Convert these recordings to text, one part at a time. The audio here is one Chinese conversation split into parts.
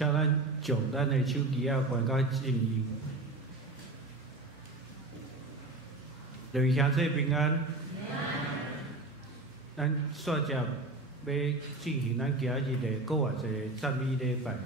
请咱将咱的手机啊关到静音。各位兄弟平安。咱煞只要进行咱今日的国外一个赞美礼拜。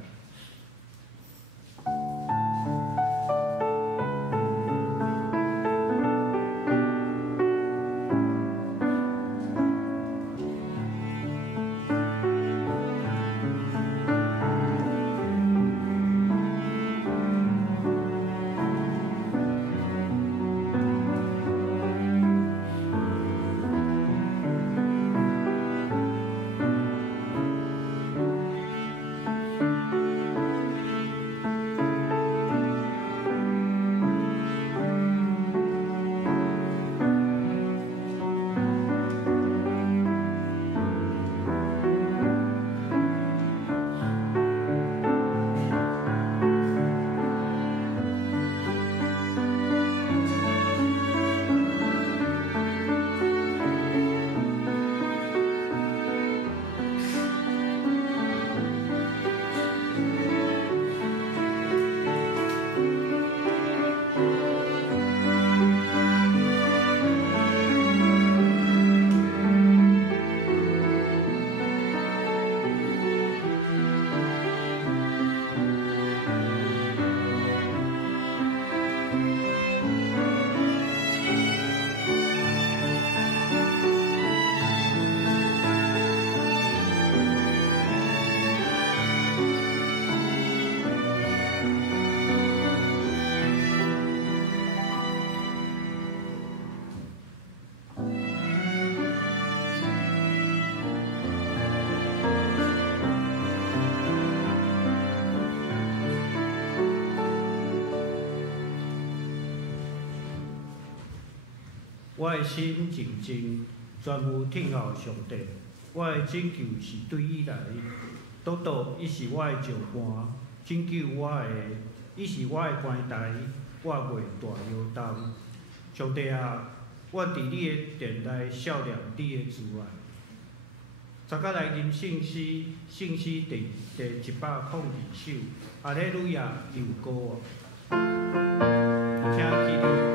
我的心静静，全有听候上帝。我的拯救是对伊来，独独伊是我的石磐，拯救我的，伊是我的关台，我袂大摇动。上帝啊，我伫你的殿内笑念你的慈爱。昨天来吟圣诗，圣诗第102首，哈利路亚又歌啊，请起立。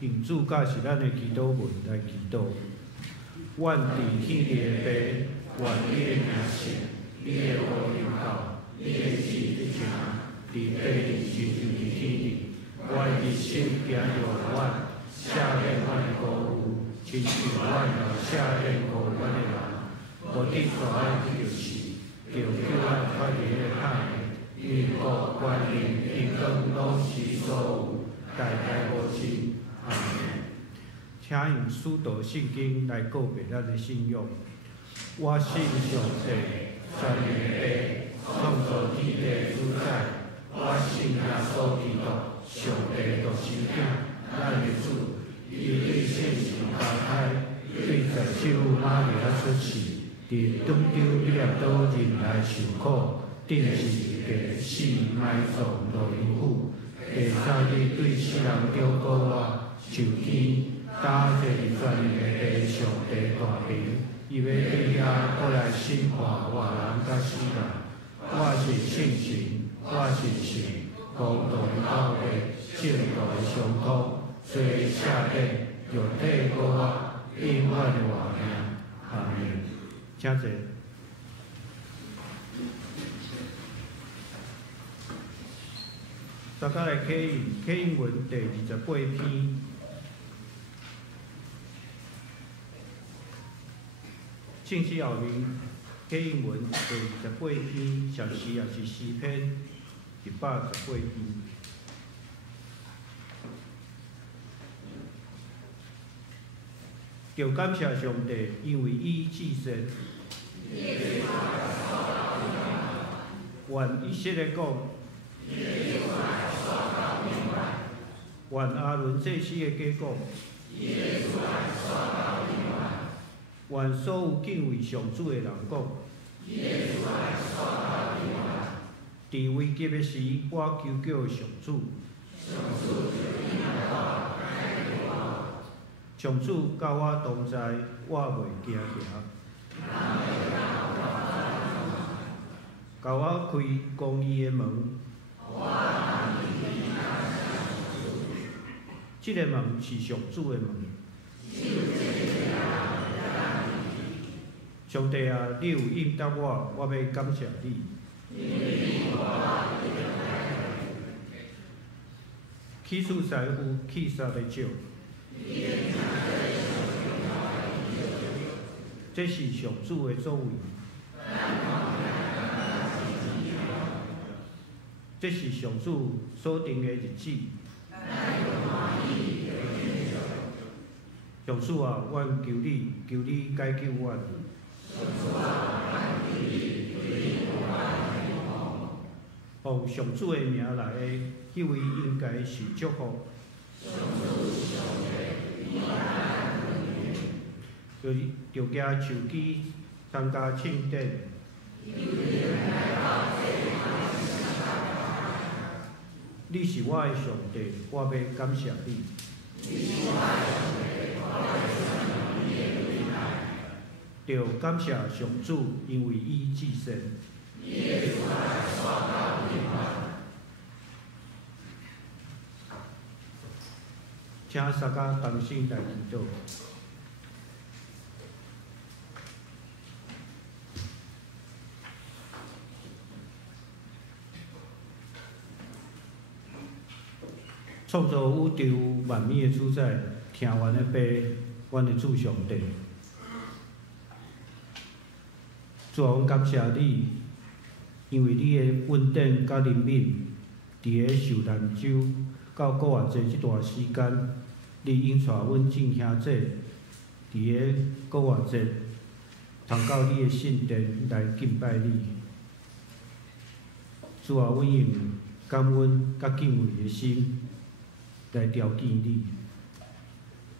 用主教是咱的祈祷文来祈祷。愿伫天地的父，愿你的名圣，你的国临到，你的旨意行，伫地里亲像伫天里。我的日心行由阮，赦免阮的过犯，亲像阮有赦免过阮的人。无得大爱就是叫阮脱离了歹的，因国权力、荣光拢是所有，代代无尽。阿门。请用使徒圣经来告白咱的信仰。我信上帝，全能的创造天地主宰。我信耶稣基督，上帝独生子，咱的主，伊对圣神交胎，对在手玛利亚出世，伫长洲彼拉岛人来受苦，定是第死埋葬落阴府。第三日对世人中告我上天，打坐伫全能的上帝大名，伊要对遐过来审判活人甲死人。我是圣神。我是神，公道的教会，正道的上托，所以下帝肉体过我，永远的活命。阿门。请坐。大家来启应文第28篇。信息后面，启应文第28篇，上诗也是诗篇。118篇，要感谢上帝，因为伊至善。愿以色列讲，愿阿伦祭司的家讲，愿所有敬畏上主的人讲。伫危急的时，我求救上主。上主甲我同在，我袂惊吓。甲我开公义的门。这个门是上主的门。上帝啊，你有应答我，我要感谢你。起初财富，气杀的少。这是上主的作为。这是上主所定的日子。上主啊，阮求你，求你解救阮。奉上主的名来的，迄位应该是祝福。就举手机参加庆典。你是我的上帝，我要感谢你。要感谢上主，因为伊至善。请大家同心来祈祷。创造宇宙万物的主宰，听阮的爸，阮的主上帝。主啊，阮感谢你，因为你的稳定甲怜悯，伫个受难周到5月节这段时间，你引带阮众兄姐，伫个5月节，通到你的圣殿来敬拜你。主啊，阮用感恩甲敬畏的心来朝见你。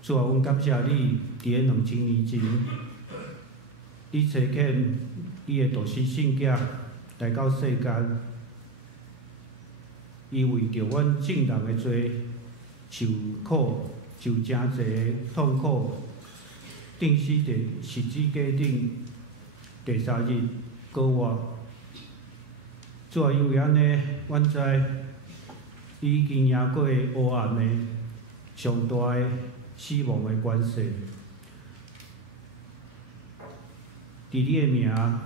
主啊，阮感谢你，伫个2000年前，你差遣你的独生圣子来到世间，伊为着阮众人的罪受苦，受真侪的痛苦，钉死伫十字架顶，第3日过活。主啊，因为安尼，阮知伊已经赢过黑暗的上大的死亡的关系。伫你的名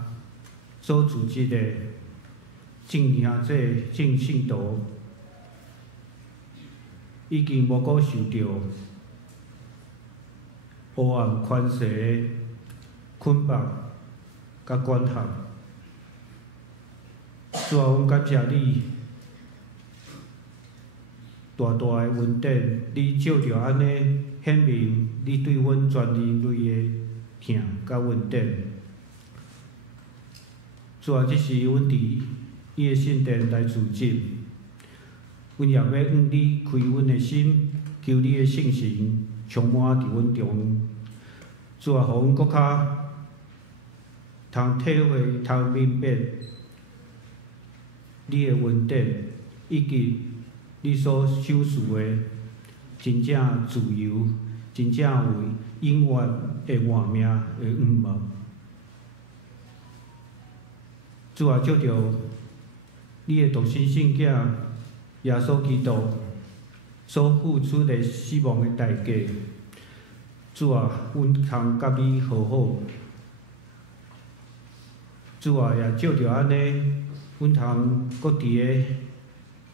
所组织的众兄姐、众信徒，已经无辜受到黑暗权势的捆绑甲管辖。主啊，阮感谢你，大大的恩典，你照着安尼显明你对阮全人类的疼甲恩典。主啊，这是阮伫你的圣殿来自责，阮也要向你开阮的心，求你的圣神充满伫阮中。主啊，互阮搁较通体会、通明白你的恩典，以及你所手续的真正自由，真正有永远的活命的愿望。主啊，借着你的独生圣囝耶稣基督所付出的死亡的代价，主啊，阮通甲你和好。主啊，也借着安尼，阮通搁伫个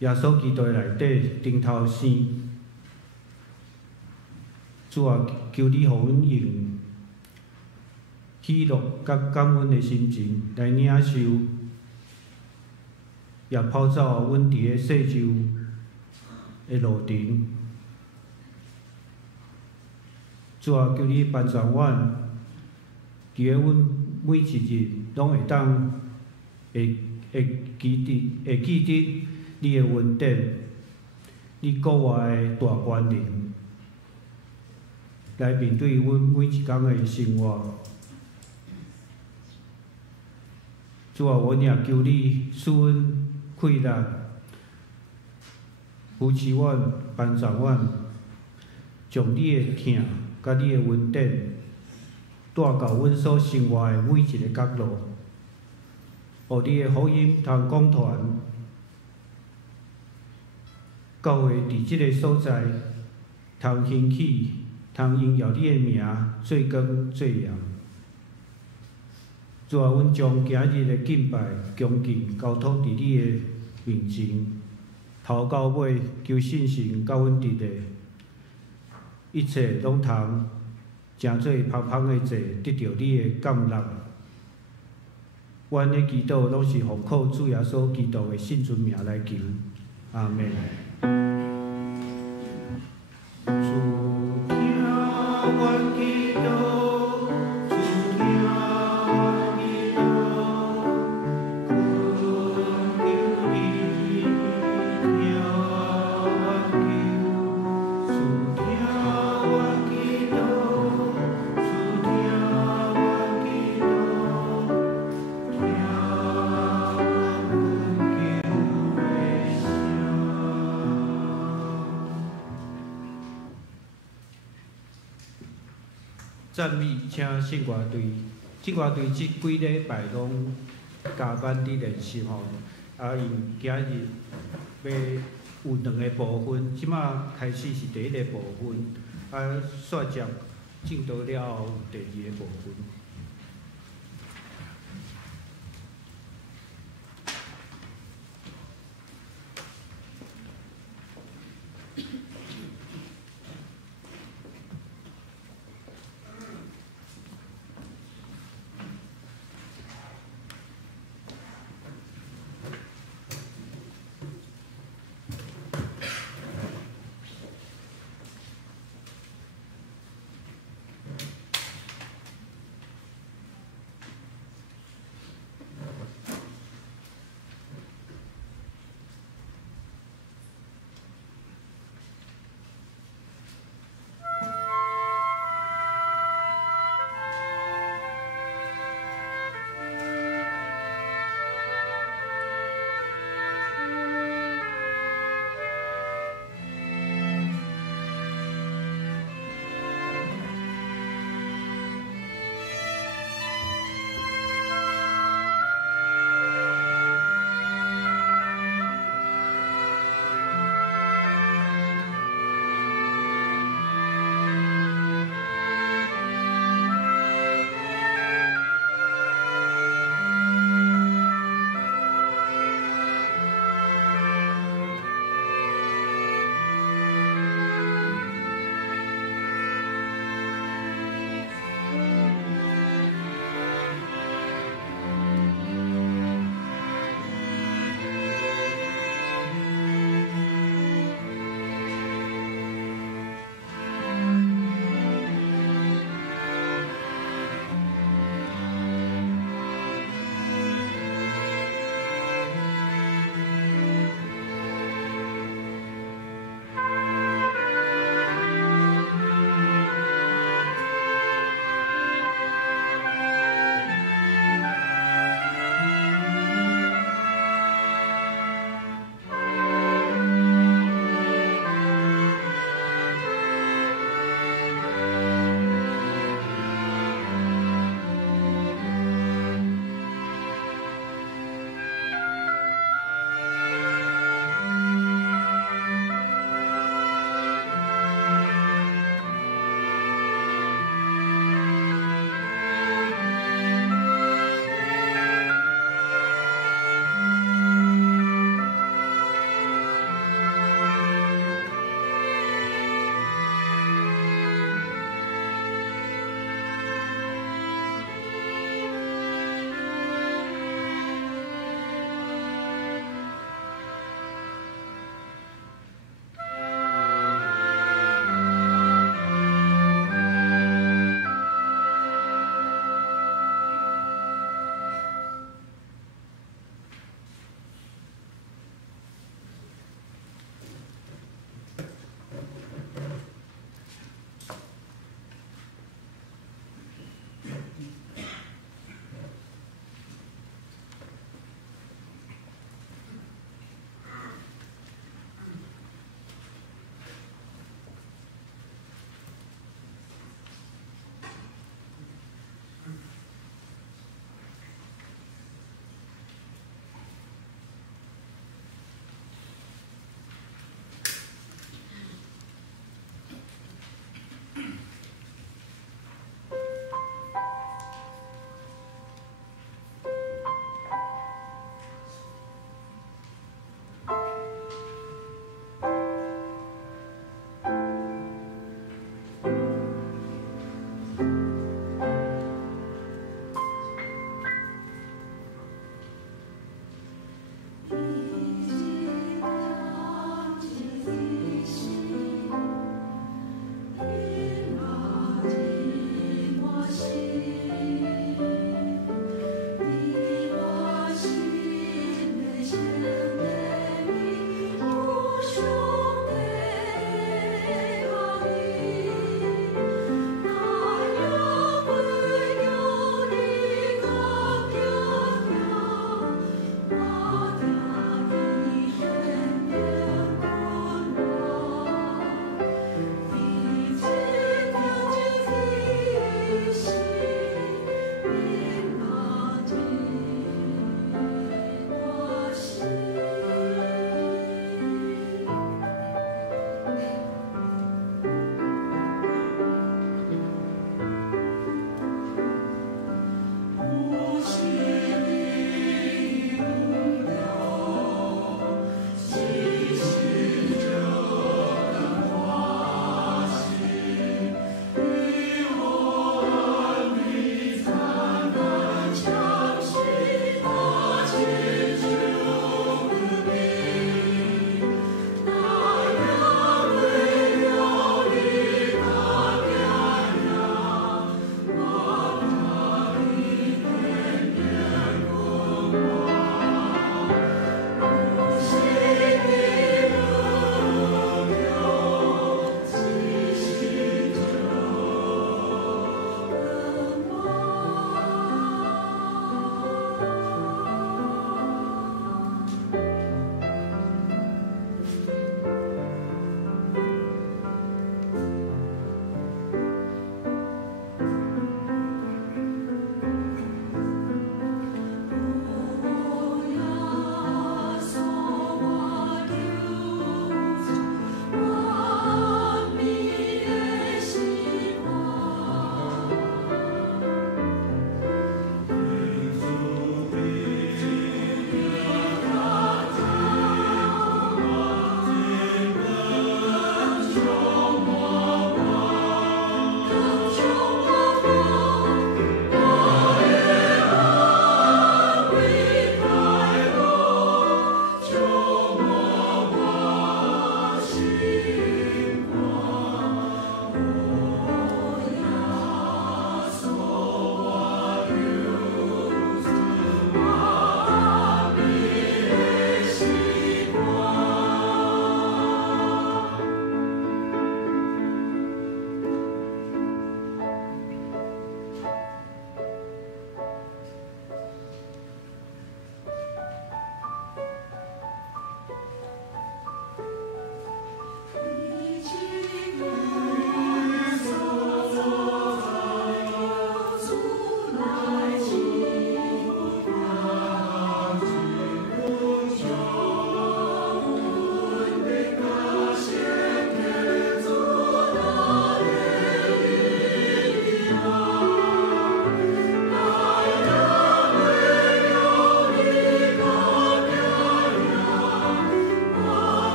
耶稣基督内底顶头生。主啊，求你互阮用喜乐甲感恩的心情来领受，也跑走阮伫个世上的路程。主啊，求你帮助阮，伫个阮每一日拢会当会记得你的恩典，你国外的大权能，来面对阮每一天的生活。主啊，阮也求你赐阮气力，扶持阮，帮助阮，将你的疼甲你的恩典带到阮所生活的每一个角落，互你的福音通讲传，教会伫即个所在通兴起，通荣耀你的名做光做亮。主啊，阮将今日的敬拜、恭敬交托伫你的面前，头到尾求信心甲阮伫咧，一切拢通诚做芳芳的座，得到你的感纳。阮的祈祷拢是奉靠主耶稣基督的圣尊名来求，阿门。赞美请圣乐队，圣乐队即几礼拜拢加班伫练习吼，因今日要有2个部分，即马开始是第1个部分，煞接进到了后第2个部分。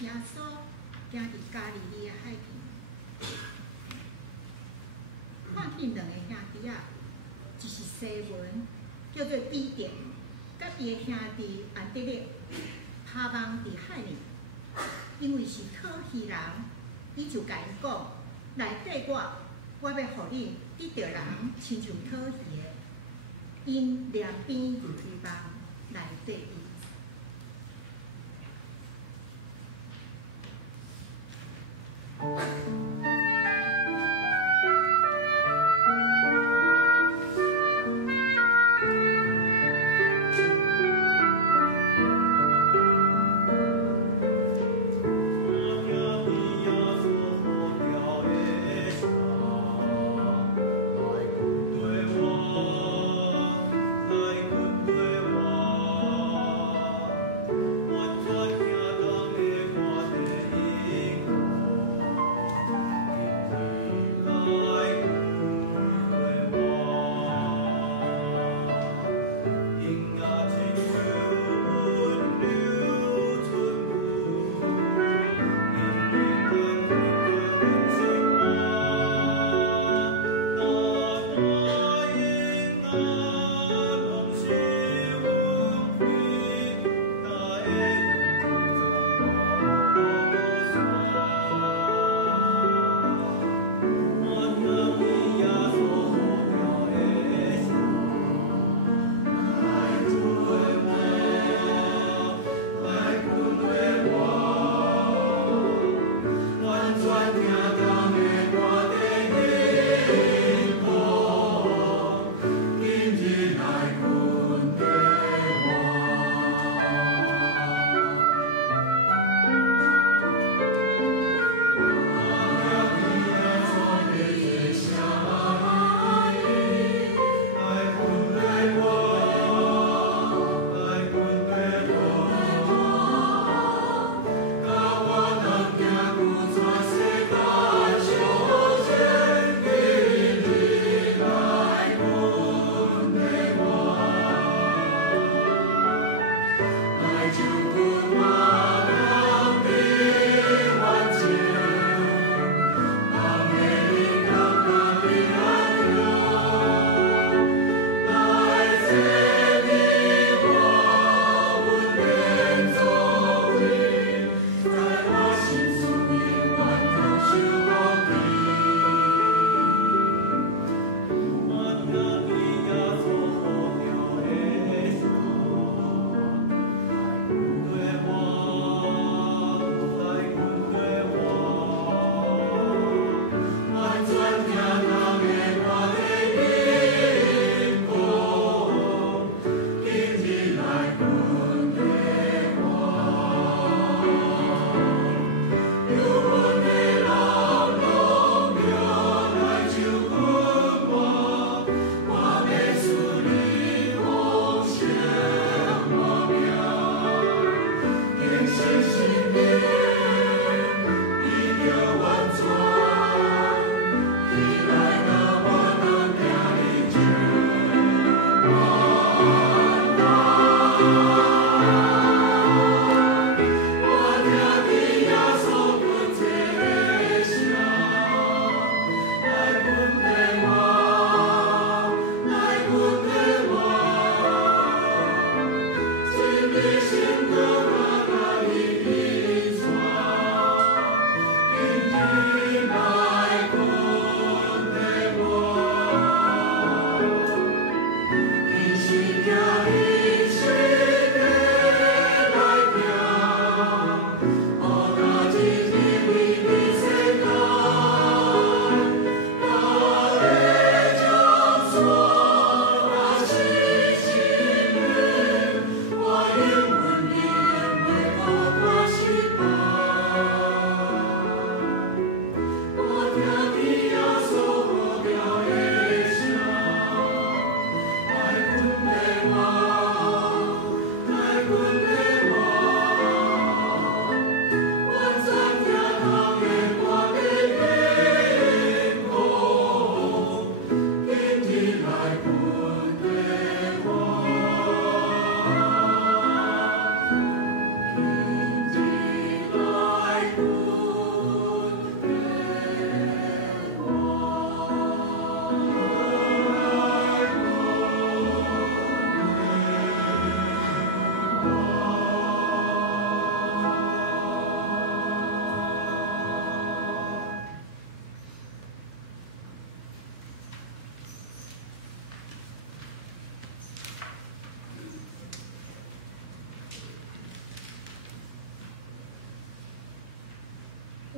耶稣行伫加利利的海边，看见两个兄弟仔，一是西门，叫做彼得，甲伊的兄弟安德烈，趴网伫海里，因为是讨鱼人，伊就甲因讲：来缀我要互恁得着人，亲像讨鱼的。因两边就希望来缀伊。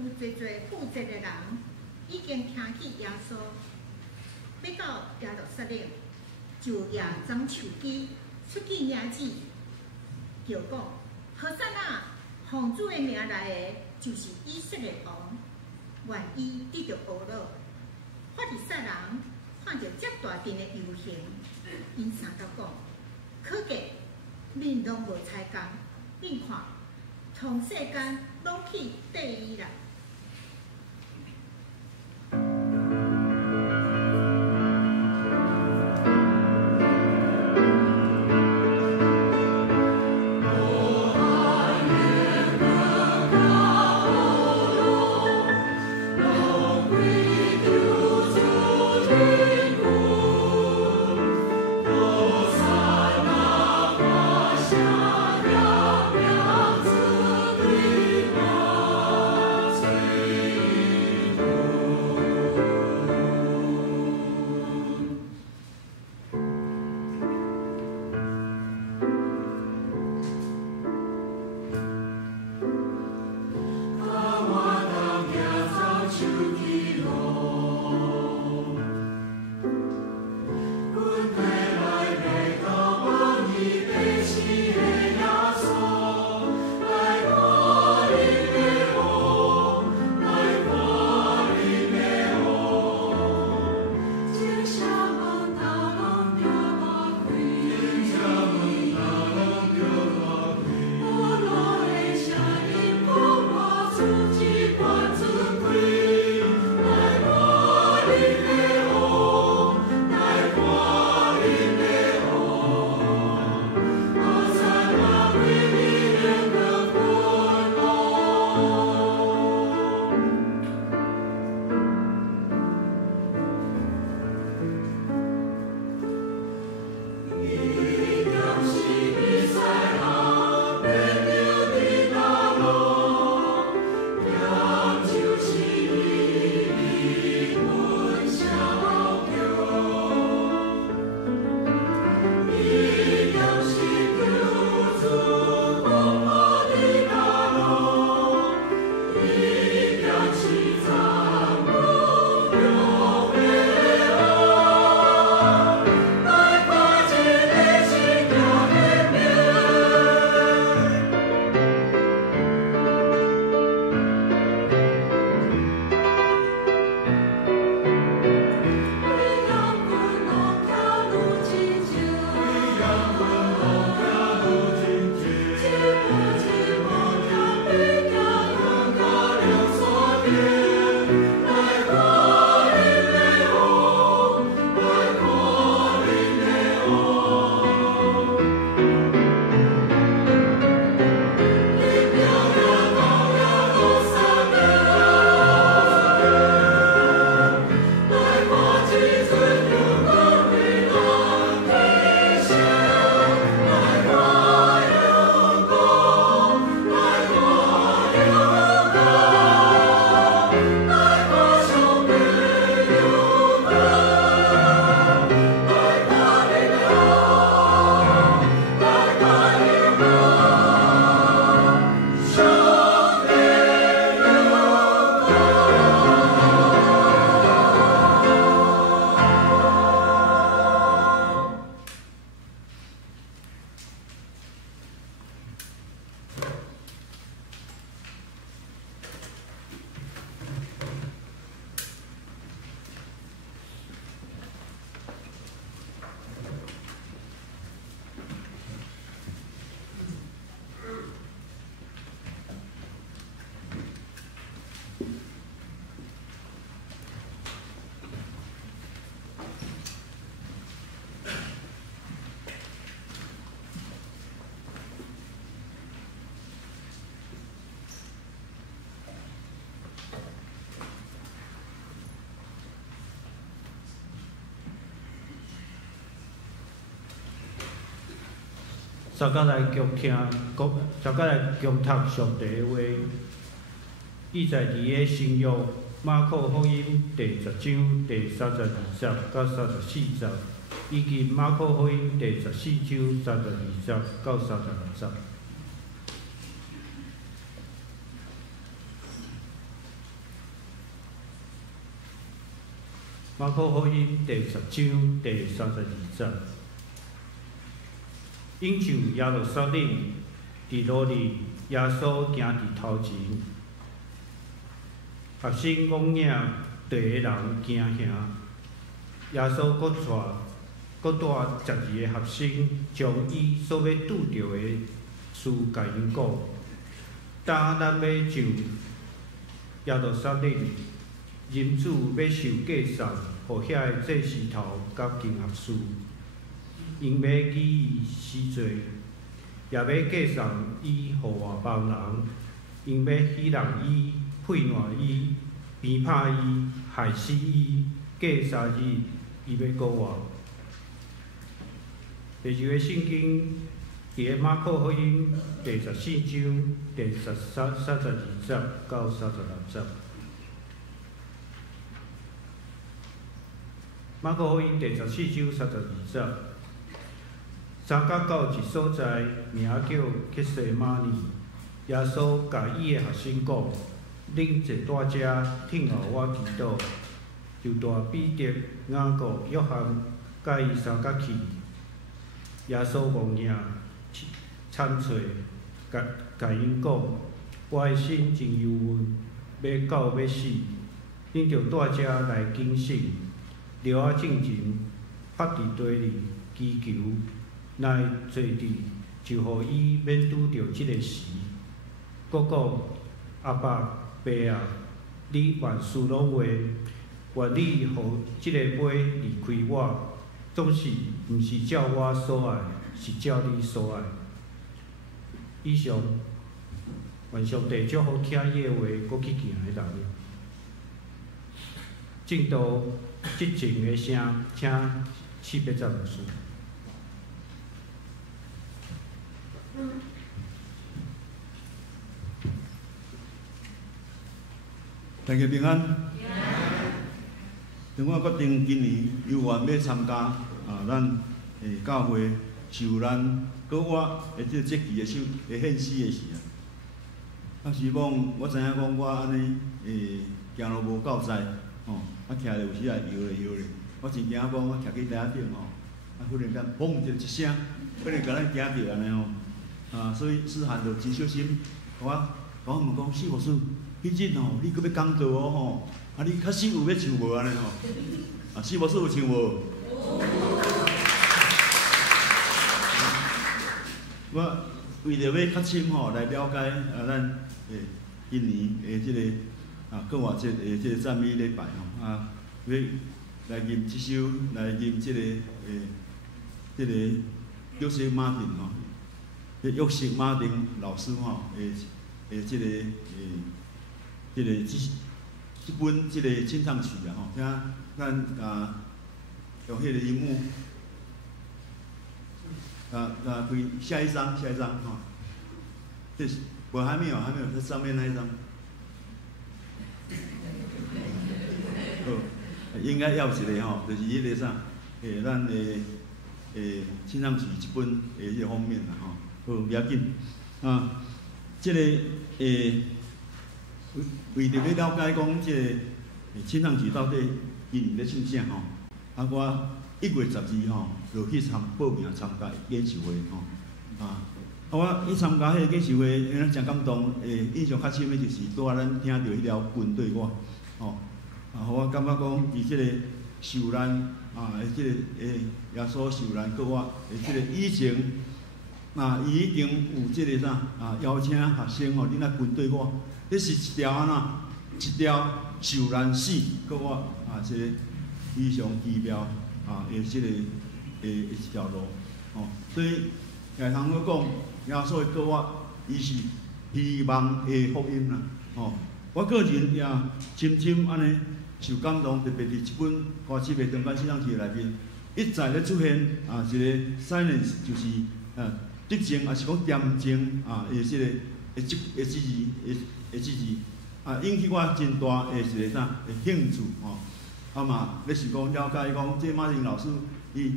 有侪负责的人已经听起耶稣要到耶路撒冷，就夜装手机出去领旨，就讲：何塞那，奉主的名来的，就是以色列王，愿意得到欧乐。法利赛人看到遮大阵的游行，因三甲讲：可见恁拢无才工，恁看，从世间拢去第一啦。大家来共听，大家来共读上帝的话。意在伫个新约马可福音第10章第32节到34节，以及马可福音第14章32节到36节。马可福音第10章第32节，因就耶路撒冷，伫路里，耶稣行伫头前，学生讲领第个人惊吓，耶稣搁带12个学生，将伊所要拄着的事甲因讲。当咱要上耶路撒冷，人子要受嫁送，互遐个祭司头甲经学士，因要举伊死罪，也要嫁送伊互外邦人，因要欺人伊、骗烂伊、鞭拍伊、害死伊，过3日伊要过活。第二个圣经伫个马可福音第14章第32节到36节。马可福音第14章32节，3甲到一所在，名叫克西马尼。耶稣甲伊个学生讲：“恁坐在遮，听候我祈祷。”就带彼得、雅各、约翰，甲伊3甲去。耶稣望领参找，甲因讲：“我的心真忧闷，要到要死。恁着带遮来警醒。了啊，正前趴伫地里祈求，若会坐伫，就互伊免拄着即个时。”佫讲：“阿爸、爸啊，你万事拢会，愿你互即个杯离开我，总是毋是照我所爱，是照你所爱。”以上，愿上帝祝福听伊个话，佫去行的人。正道即前的声，请赐别赞牧师。大家平安。我决定今年有缘要参加咱教会受难搁我即个节期的献诗的时啊，是讲我知影讲我安尼行路无够载徛着有时也摇咧摇咧，我真惊讲我徛去台顶忽然间砰一声，可能甲咱惊着安尼所以思涵着真小心，我问讲师傅师，迄日你搁要讲道你确实有要唱无安尼师傅师有唱无？我为着要较深来了解咱今年即个过活节即个赞美礼拜要来念即首，来念即个约瑟马丁约瑟马丁老师即本即个清唱曲请咱用迄个音幕开下一张这是我还没有，这上面那一张。应该要一个就是迄个啥，咱的清唱曲一本迄个方面啦好，不要紧即个为着要了解讲即个清唱曲到底因咧唱啥我1月12就去报名参加演唱会我去参加迄个演唱会，真感动。印象较深的就是拄咱听到迄条军队歌我感觉讲伊即个受难即个耶稣受难搁我即个以前伊已经有即个啥邀请学生恁那军队歌，这是一条一条受难死搁我即个非常奇妙即个一条路所以也通去讲耶稣的搁我，伊是希望的福音啦我个人也深深安尼受感动，特别伫即本歌词的中间清唱曲内面，一再咧出现一个 silence， 就是寂静，也是讲恬静即个字引起我真大一个啥兴趣嘛，要是讲了解讲，这马丁老师伊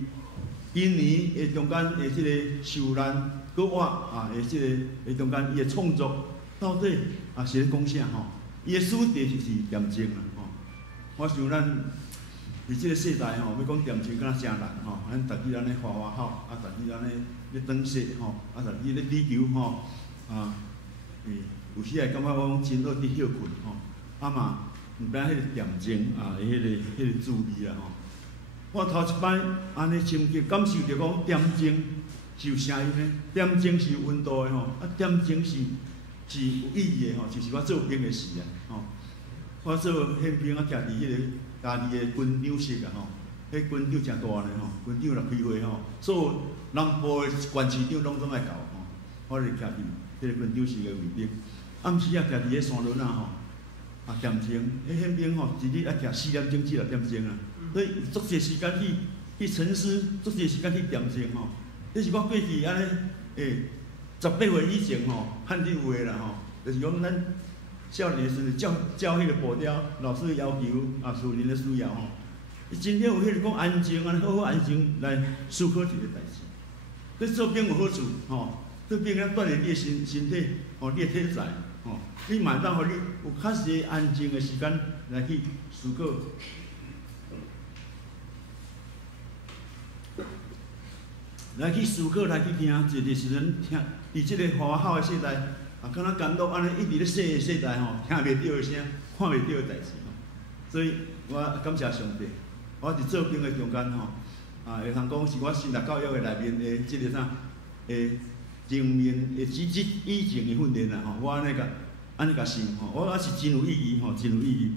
今年中间即个受难搁我即个中间伊的创作到底是咧讲啥伊的主题就是恬静啦我想咱伫即个世代吼，要讲点睛敢若真难吼，咱逐日安尼花花好，逐日安尼咧转色吼，逐日咧追求吼，有时会感觉讲真好伫休困吼，嘛毋免迄个点睛迄个注意啦吼。我头一摆安尼深刻感受着讲点睛是有声音的，点睛是有温度的吼，点睛是有意义的吼，就是我做兵的时啊吼，我做宪兵徛伫迄个家己的军长室啊吼，迄军长诚大呢吼，军长若开会吼，所有人部的关市长拢总爱到吼，我就徛伫迄个军长室的位顶，暗时徛伫迄山轮啊吼，点睛，迄宪兵吼一日爱徛4点钟至6点钟啊，所以足侪时间去沉思，足侪时间去点睛吼。这是我过去安尼18岁以前吼，汉日有诶啦吼，就是讲咱少年时照迄个步调，老师的要求厝人的需要吼，真正有迄个讲安静安尼好安静来思考一个代志。对做兵有好处吼，做兵咱锻炼你的身体吼，你的体质吼，你嘛当互你有较侪安静的时间来去思考。来去思考，来去听，就是时阵听，伫即个花花的世代，敢若监督安尼一直咧说的世代吼，听袂到的声，看袂到的代志吼。所以我感谢上帝，我伫做兵的中间吼，会通讲是我新达教育的内面的即个啥，正面的以前的训练啦吼，我安尼甲想吼，我是真有意义吼，真有意义。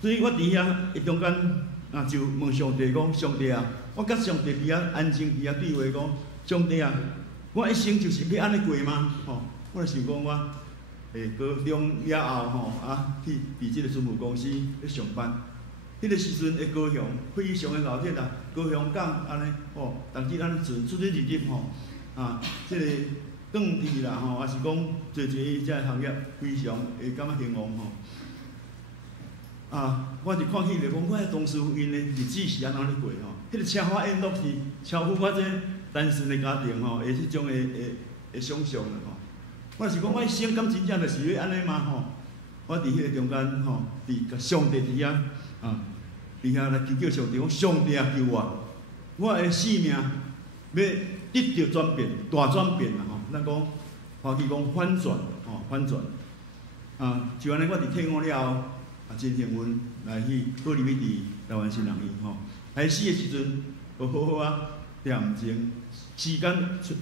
所以我伫遐中间就问上帝讲，上帝啊！我甲上帝伫遐安静伫遐对话讲，上帝啊，我一生就是要安尼过吗？吼，我就想讲我高中了后吼，去伫即个船务公司咧上班。迄个时阵的高雄非常的闹热啦，高雄港安尼吼，当时咱船出日吼，即个耕地啦吼，也是讲做即个行业非常会感觉兴旺吼。我就看起来讲，我的同事因的日子是安怎咧过吼？迄个车花宴乐是超乎我这单纯的家庭吼，迄种的想象啦吼。我是讲，我一生敢真正就是要安尼嘛吼？我伫迄个中间吼，伫上帝伫遐伫遐来求救上帝，讲上帝啊救我的性命要得到转变，大转变啦吼。咱讲华语讲反转吼，反转就安尼，我伫退伍了后。真幸运来去考入去伫台湾新人院吼，开始的时阵，就好好点睛，时间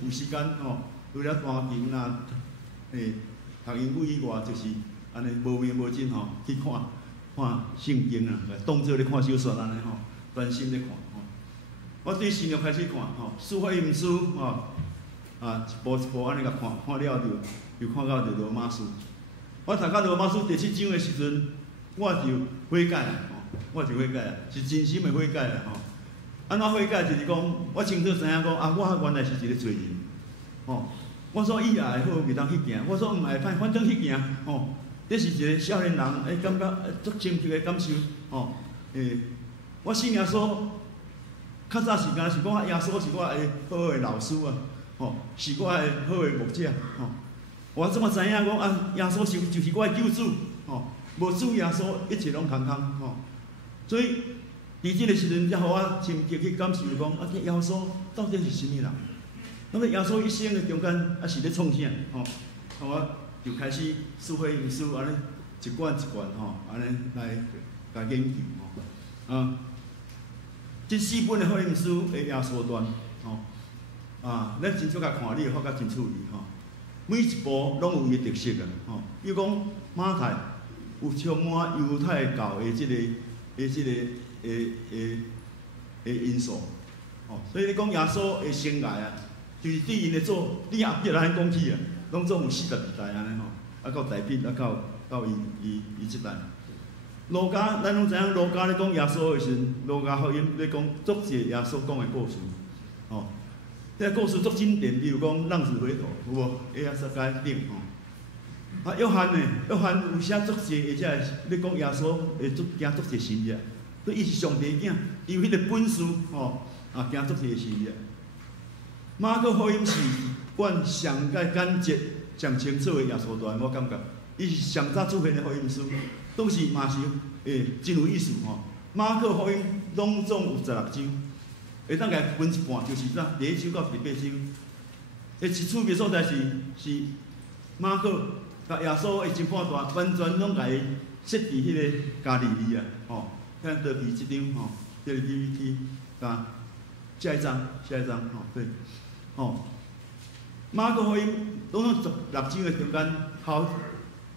有时间吼，除了弹琴啦，读英语以外，就是安尼无眠无尽吼，去看圣经啦，当做咧看小说安尼吼，专心咧看吼。我对新约开始看吼，书法音书吼，一步一步安尼甲看了就看到着罗马书。我读到罗马书第7章的时阵。我就悔改啦，我就悔改啦，是真心的悔改啦吼。安怎悔改就是讲，我清楚知影讲我原来是一个罪人，吼。我说以后会好，袂当去行；我说毋会歹，反正去行，吼。这是一个少年人感觉足深刻的感受，吼。我信耶稣，较早时间是讲耶稣是我的好的老师啊，吼，是我的好的牧者，吼。我怎么知影讲耶稣就是我的救主，吼。无主耶稣，一切拢空空吼，所以伫即个时阵，才互我深刻去感受讲，这耶稣到底是甚物人？那么耶稣一生的中间，是咧创啥？吼，我就开始思会因思安尼一罐一罐吼，安尼来甲研究吼。这4本的福音书的耶稣传吼，咱真少甲看，你会发觉真趣味吼。每一部拢有伊的特色啊吼，比如讲马太。有充满犹太教的即个因素，吼，所以你讲耶稣的生涯就是对因的做，你也别来讲起拢总有42代安尼吼，到大笔到伊即代。路加咱拢知影，路加咧讲耶稣的时阵，路加福音咧讲足侪耶稣讲的故事，吼，这故事足经典，比如讲浪子回头，有无？耶稣该顶吼。约翰有写足侪，而且咧讲耶稣会行足侪神迹，所以伊是上帝囝，伊有迄个本事吼，行足侪神迹。马可福音是阮上简洁、上清楚的耶稣传，我感觉伊是上早出现的福音书，都是嘛是真有意思吼。马可福音拢总有16章，会当家分一半，就是啥？第1章到第8章。一趣味所在是马可甲耶稣会真半段，完全拢家己设伫迄个加利利啊，吼，看倒去即张吼，即个 PPT， 甲下一张，吼，对，吼，马可福音拢16章的中间头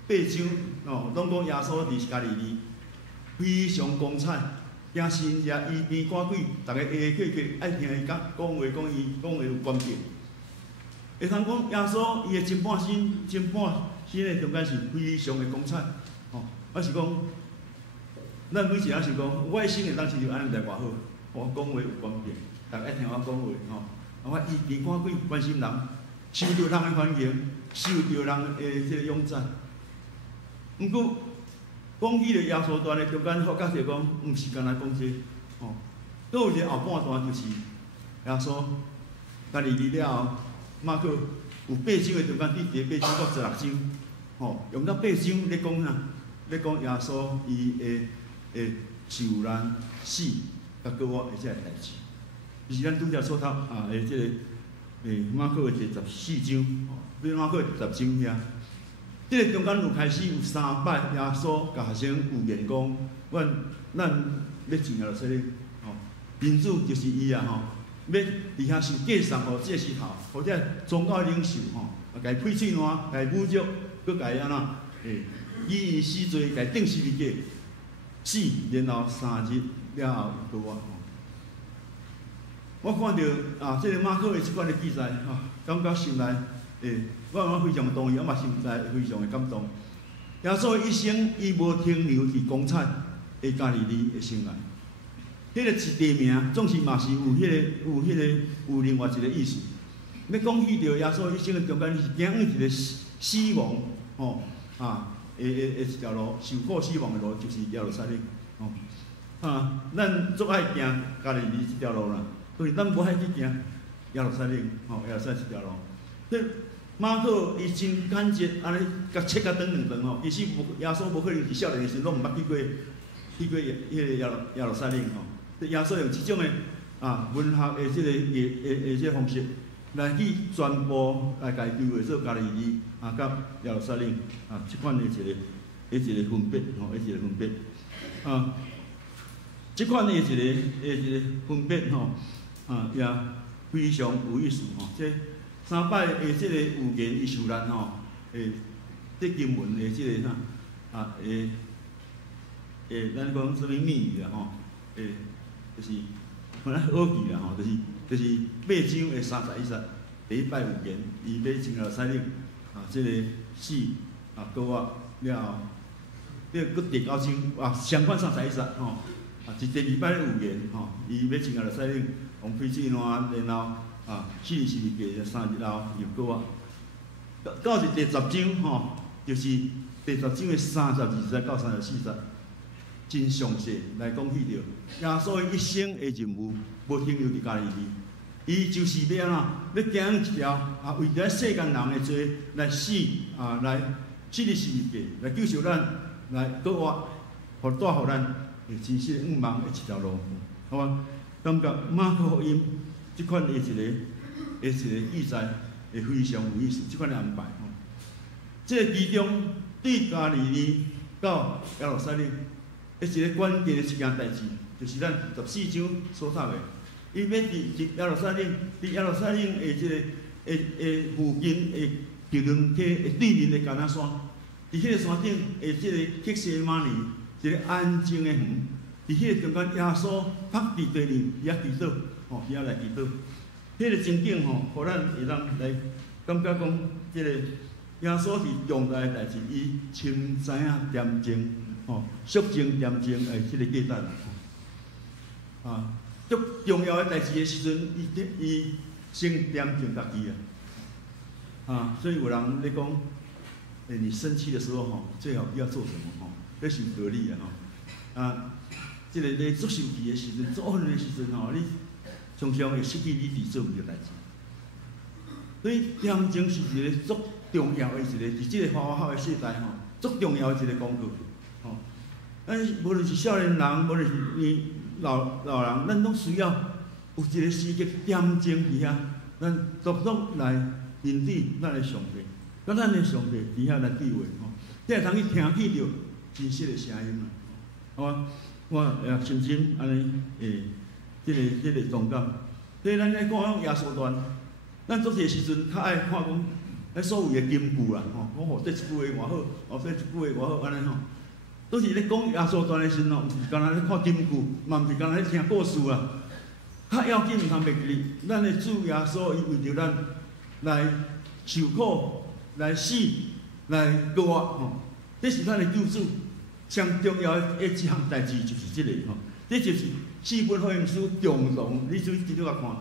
8章，吼，拢讲耶稣伫加利利，非常光彩，惊神也医病赶鬼，逐个下客爱听伊讲话，讲话有关键。会通讲耶稣伊的前半生的中间是非常的光彩，吼，我是讲，咱每一个是讲，我的生的当时就安尼来偌好，我讲话有关键，逐个爱听我讲话，吼，我医病赶鬼，关心人，受着人的欢迎，受着人的即个拥载。毋过，讲起了耶稣传的中间，发觉着讲，毋是干那讲这，吼，佫有一个后半段就是耶稣家己离了后。马可有8章的中间，第8章到16章，吼，用到8章咧讲啥？咧讲耶稣伊会受难、死，甲搁活的即个代志，就是咱拄则所读啊的即个马可的第14章，比马可的10章遐，即个中间有开始有3摆耶稣甲学生预言讲，咱要进耶路撒冷，吼，民主就是伊啊，吼。要伫遐受继送互这个石头，或者宗教领袖吼，家配喙烂，家侮辱，佮家安怎以死罪，家钉十字架，死，然后3日了后又搁活。我看到这个马可的即款的记载，感觉心内我非常同意，我嘛心内非常的感动。耶稣一生伊无停留伫光彩的加利利的生涯。迄个一地名，总是嘛是有另外一个意思。要讲起着耶稣一生的中间是行往一个死亡，吼一条路，受苦死亡的路，就是耶路撒冷，吼咱足爱行加利利这条路啦，所以咱无爱去行耶路撒冷，吼耶路撒冷这条路。所以马可伊真简洁，安尼甲切甲长吼，其实耶稣无可能伫少年的时拢毋捌去过迄个耶路撒冷吼。耶稣用即种的文学的即个方式来去传播，来家规划做加利利甲耶路撒冷即款的一个分别吼，一个分别即款的一个分别吼也非常有意思吼。这3摆的即个预言伊受难吼，伫经文的即个咱讲什么谜语啦吼，就是本来好记啦吼，就是8章的31节，第1摆预言，伊要进耶路撒冷即个死搁活了后，搁第9章相反31节吼，是第2摆的预言吼，伊要进耶路撒冷，往开水烂，然后死是第3日后又搁活，到是第10章吼，就是第10章的32节到34节。真详细来讲起着耶稣的一生的任务，无停留伫加利利，伊就是要安怎要行一条为着世间人的罪来死来死伫十字架，来救赎咱，来搁活，带互咱真实的愿望的一条路，好吗？感觉马可福音即款的一个记载会非常有意思，即款的安排吼。即个其中对加利利到耶路撒冷。一个关键的一件代志，就是咱14章所读的，伊要伫耶路撒冷，伫耶路撒冷的即个附近的吉伦溪的对面的橄榄山，伫迄个山顶的即个克西马尼，一个安静的园，伫迄个中间耶稣趴伫地里遐祈祷，遐来祈祷，迄个情景互咱会当来感觉讲，即个耶稣是重大的代志，伊深知影恬静。肃静恬静的即个价值足重要的代志的时阵，伊先恬静家己所以有人咧讲，你生气的时候最好不要做什么要受隔离即个咧足生气的时阵，足恨的时阵你常常会失去理智做唔着代志。所以恬静是一个足重要的一个，伫即个花花好的世代足重要的一个工具。无论是少年人，无论是老人，咱拢需要有一个时刻点睛伫遐，咱独独来面对咱的上帝，甲咱的上帝伫遐来对话吼，才会通去听起着真实的声音啦。我也深深安尼即个同感。所以咱咧讲耶稣传，咱做些时阵较爱看讲，所谓的金句啦，吼，讲这一句话偌好，这一句话偌好，安尼吼。都是咧讲耶稣传的时阵，毋是干那咧看金句，嘛毋是干那咧听故事啊。较要紧毋通袂记，咱的主耶稣伊为着咱来受苦、来死、来活吼，这是咱的救主。上重要的一项代志就是这个吼，这就是四本福音书重容，你注意仔看，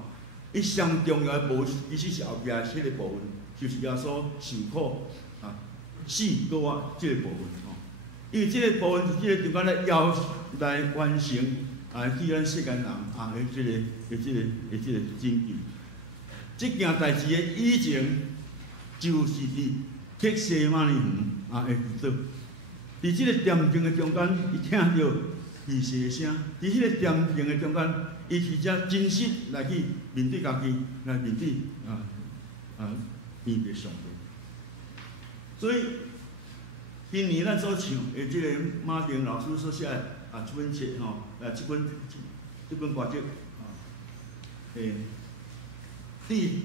伊上重要的部分，其实是后壁迄个部分，就是耶稣受苦啊、死、活这个部分吼。因为这个部分是这个就讲来来完成对咱世间人的这个拯救。这件代志的以前就是伫克西马尼园的祈祷。伫即个恬静的中间，伊听到仪式的声；伫迄个恬静的中间，伊是只真实来去面对家己，来面对面对上帝。所以今年咱所唱的即个马丁老师所写的这本册吼，这本歌集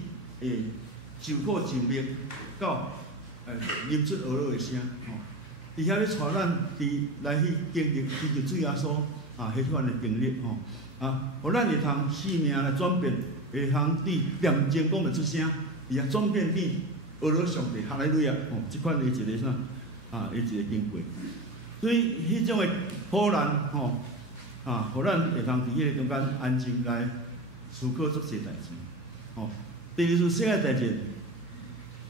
受苦静默到吟出俄罗的声吼。伫遐咧带咱来去经历，其实主耶稣迄款的经历吼，互咱会通生命来转变，会通对念经讲得出声，而且转变变俄罗上帝哈利路亚吼，即款的一个啥一个经过。所以迄种的苦难吼，互咱会通伫迄个中间安静来思考足些代志吼。第二是世界代志。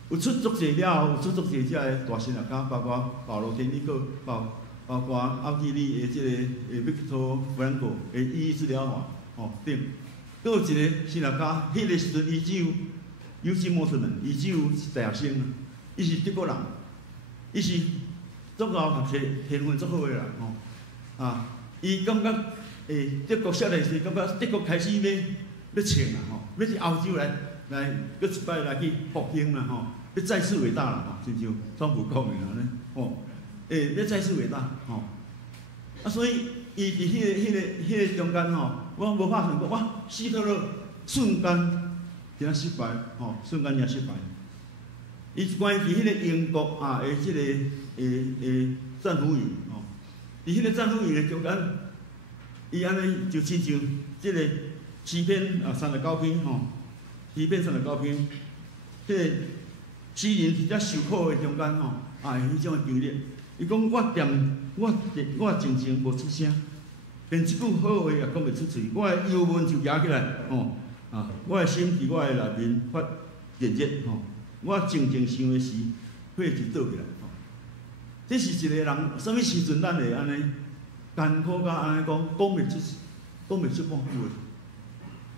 有出足侪了后，有出足侪遮个大神学家，包括保罗天理教，包括奥地利的即个维克托·弗兰克的意义治疗法，等。佫有一个神学家，迄个时阵伊只有尤金·莫特曼，伊只有大学生，伊是德国人，伊是足够学习天分足好个人伊感觉德国少年时感觉德国开始要穿要去欧洲来佫一摆来去复兴啦要再次伟大啦亲像川普讲的安尼要再次伟大所以伊伫迄个中间我无拍算讲哇，希特勒瞬间真失败瞬间真失败。伊关于迄个英国的即个战俘营伫迄个战俘营的中间，伊安尼就亲像即个诗篇39篇诗篇39篇，即个诗人伫遮受苦的中间迄种的经历，伊讲我静静无出声，连一句好话也讲袂出嘴，我的忧闷就压起来我的心伫我的内面发热热我静静想的时，火就倒起来这是一个人，什么时阵咱会安尼艰苦甲安尼讲袂出半句话。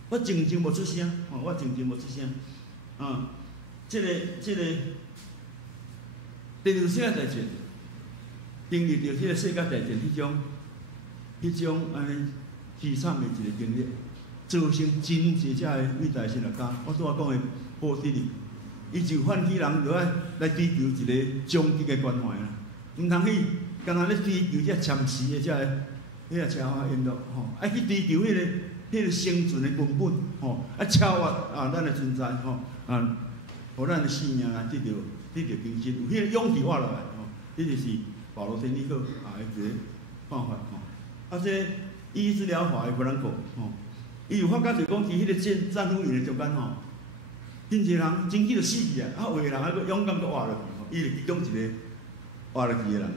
我静静无出声，我静静无出声，即个第二世界大战，经历着迄个世界大战迄种安尼凄惨的一个经历，造成真侪只的伟大神学家。我拄仔讲的波迪尼，伊就唤起人落来追求一个终极的关怀啦，毋通去干那咧追求遮暂时的遮个奢华宴乐爱去追求迄个生存的根本超越咱的存在互咱的生命来得到更新，有迄个勇气活落来这就是保罗天理教一个看法这医治疗法的弗兰克伊有发觉就讲伫迄个战俘营的中间真侪人真去就死去有个人佫勇敢佫活落去伊是其中一个活落去的人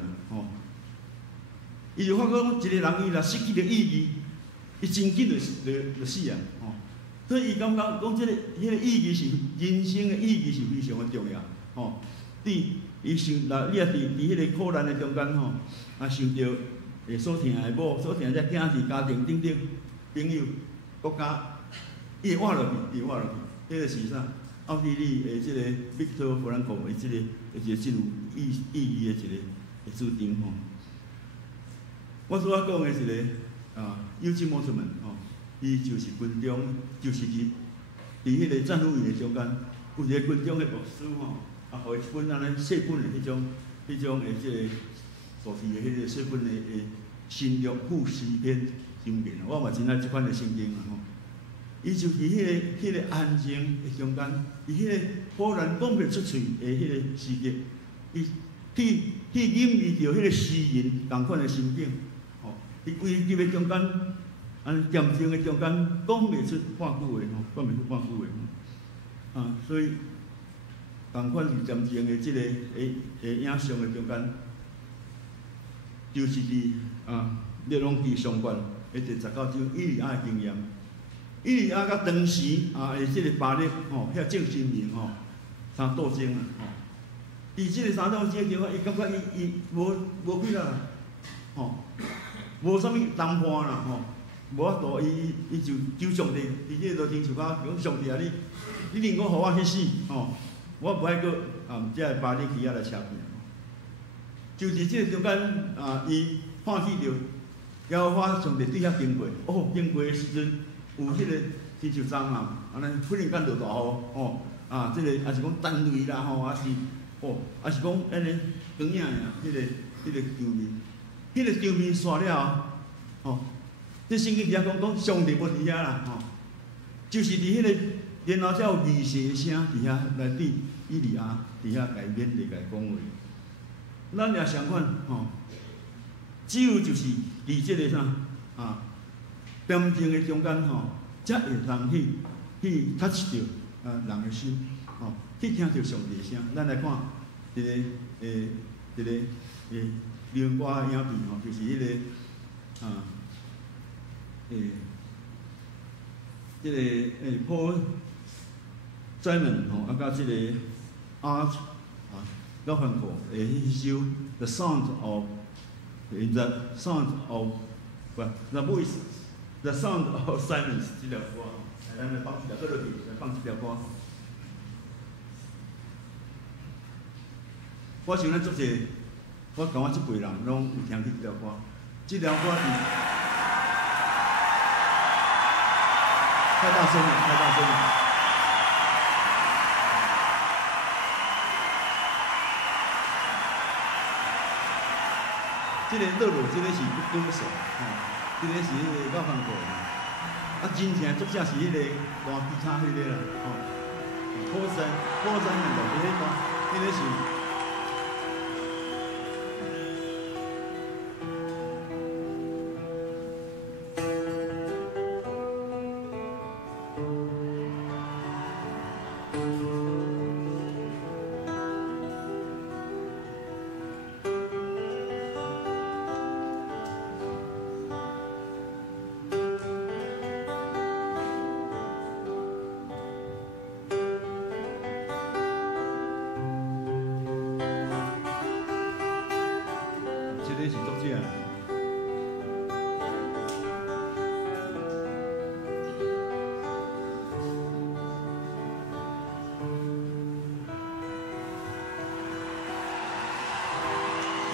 伊就发觉讲一个人伊若失去了意义。伊真紧就死所以伊感觉讲，迄个意义是人生的意义是非常的重要伊想你也伫迄个苦难的中间想到所疼的某、所疼的囝儿、家庭等等朋友、国家，伊会活落去，迄个是啥？奥地利的即个维克托·弗兰克的即个真有意义的一个主张我所要讲的是个有志某出门吼，伊就是军中，就是伫迄个战俘营的中间，有一个军中的牧师吼，互伊一本安尼细本的迄种的即个主题的迄个细本的新约副诗篇经典，我嘛真爱即款的圣经吼。伊就伫迄个安静的中间，伊迄个忽然讲袂出嘴的迄个时刻，伊去隐喻着迄个诗人同款的心境，吼，伊规入的中间，安恬静的中间，讲袂出半句话吼，讲袂出半句话吼，所以同款是恬静的即个影像的中间，就是伫列王记上卷的第19章以利亚的经验。以利亚甲当时的即个巴力吼，遐正神明吼，相斗争吼。伫即个相斗争的地方，伊感觉伊无几啦，吼，无啥物谈判啦，吼，无法度伊就求上帝，伫即个路顶就讲上帝啊，你宁可互我去死，吼，我不爱搁即个巴力起来车拼。就伫即个中间伊看起着耶和华上帝对遐经过，经过的时阵。有迄个天就脏啊，安尼忽然间落大雨，即个也是讲单雷啦，也是讲安尼光影啊，迄个球面，迄个球面煞了后，这圣经底下讲上帝无伫遐啦，就是伫迄个，然后才有微细的声伫遐来对以利亚伫遐改勉励甲讲话。咱也相反，只有就是伫即个啥恬静的中间才会通去touch 着人的心，去听着上帝的声。咱来看一个流行歌影片就是迄个Paul Simon 甲即个 Art Garfunkel 迄首 The Sound of The Voice。The Sound of Silence 这条歌，咱来放一条，搁落去来放这条歌。我想咱足侪，我讲我这辈人拢有听起这条歌。这条歌是太大声了，太大声了。这个乐乐，这个是歌手，这个是迄个高方过，真正作者是迄个弹吉他迄个啦，坡山的路，迄个是。这是作者。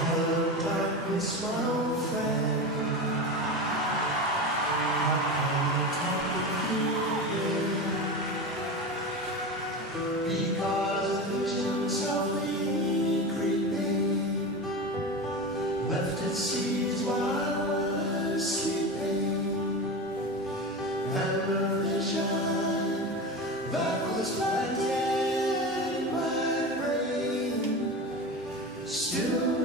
Hello, darkness, my old friend. I come to talk with you again. Because visions softly creeping left its seeds while I was sleeping, and a vision that was planted in my brain still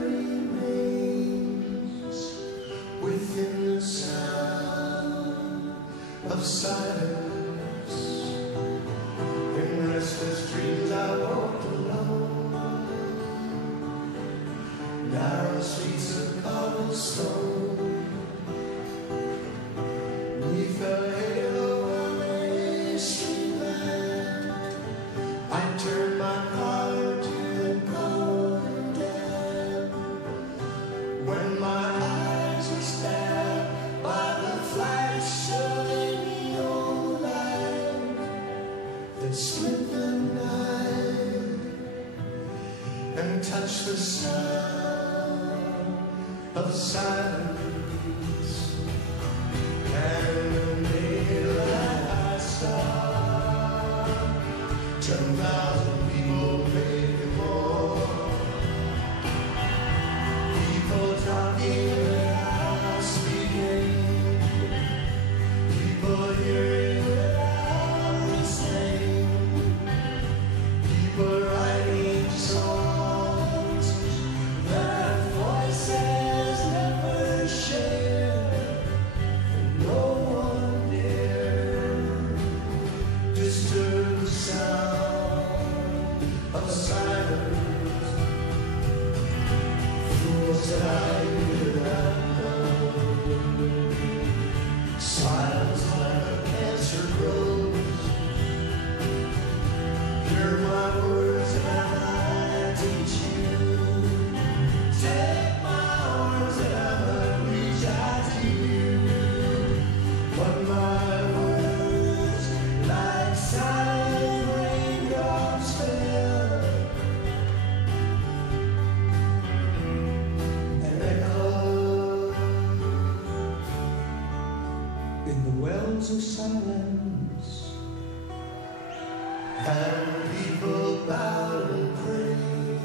within the sound of silence. In restless dreams I walked alone, narrow streets of cobblestone, neath the halo of a street lamp. I turned my collar to the cold and damp. When my eyes were stabbed by the flash of a neon light that split the night and touched the sound of silence. silence, fools that I did not know. Silence like a cancer grows. Hear my words and I teach you. Take my arms and I will reach out to you. But my words, like silent raindrops, fell and echoed in the wells of silence. And people bowed and prayed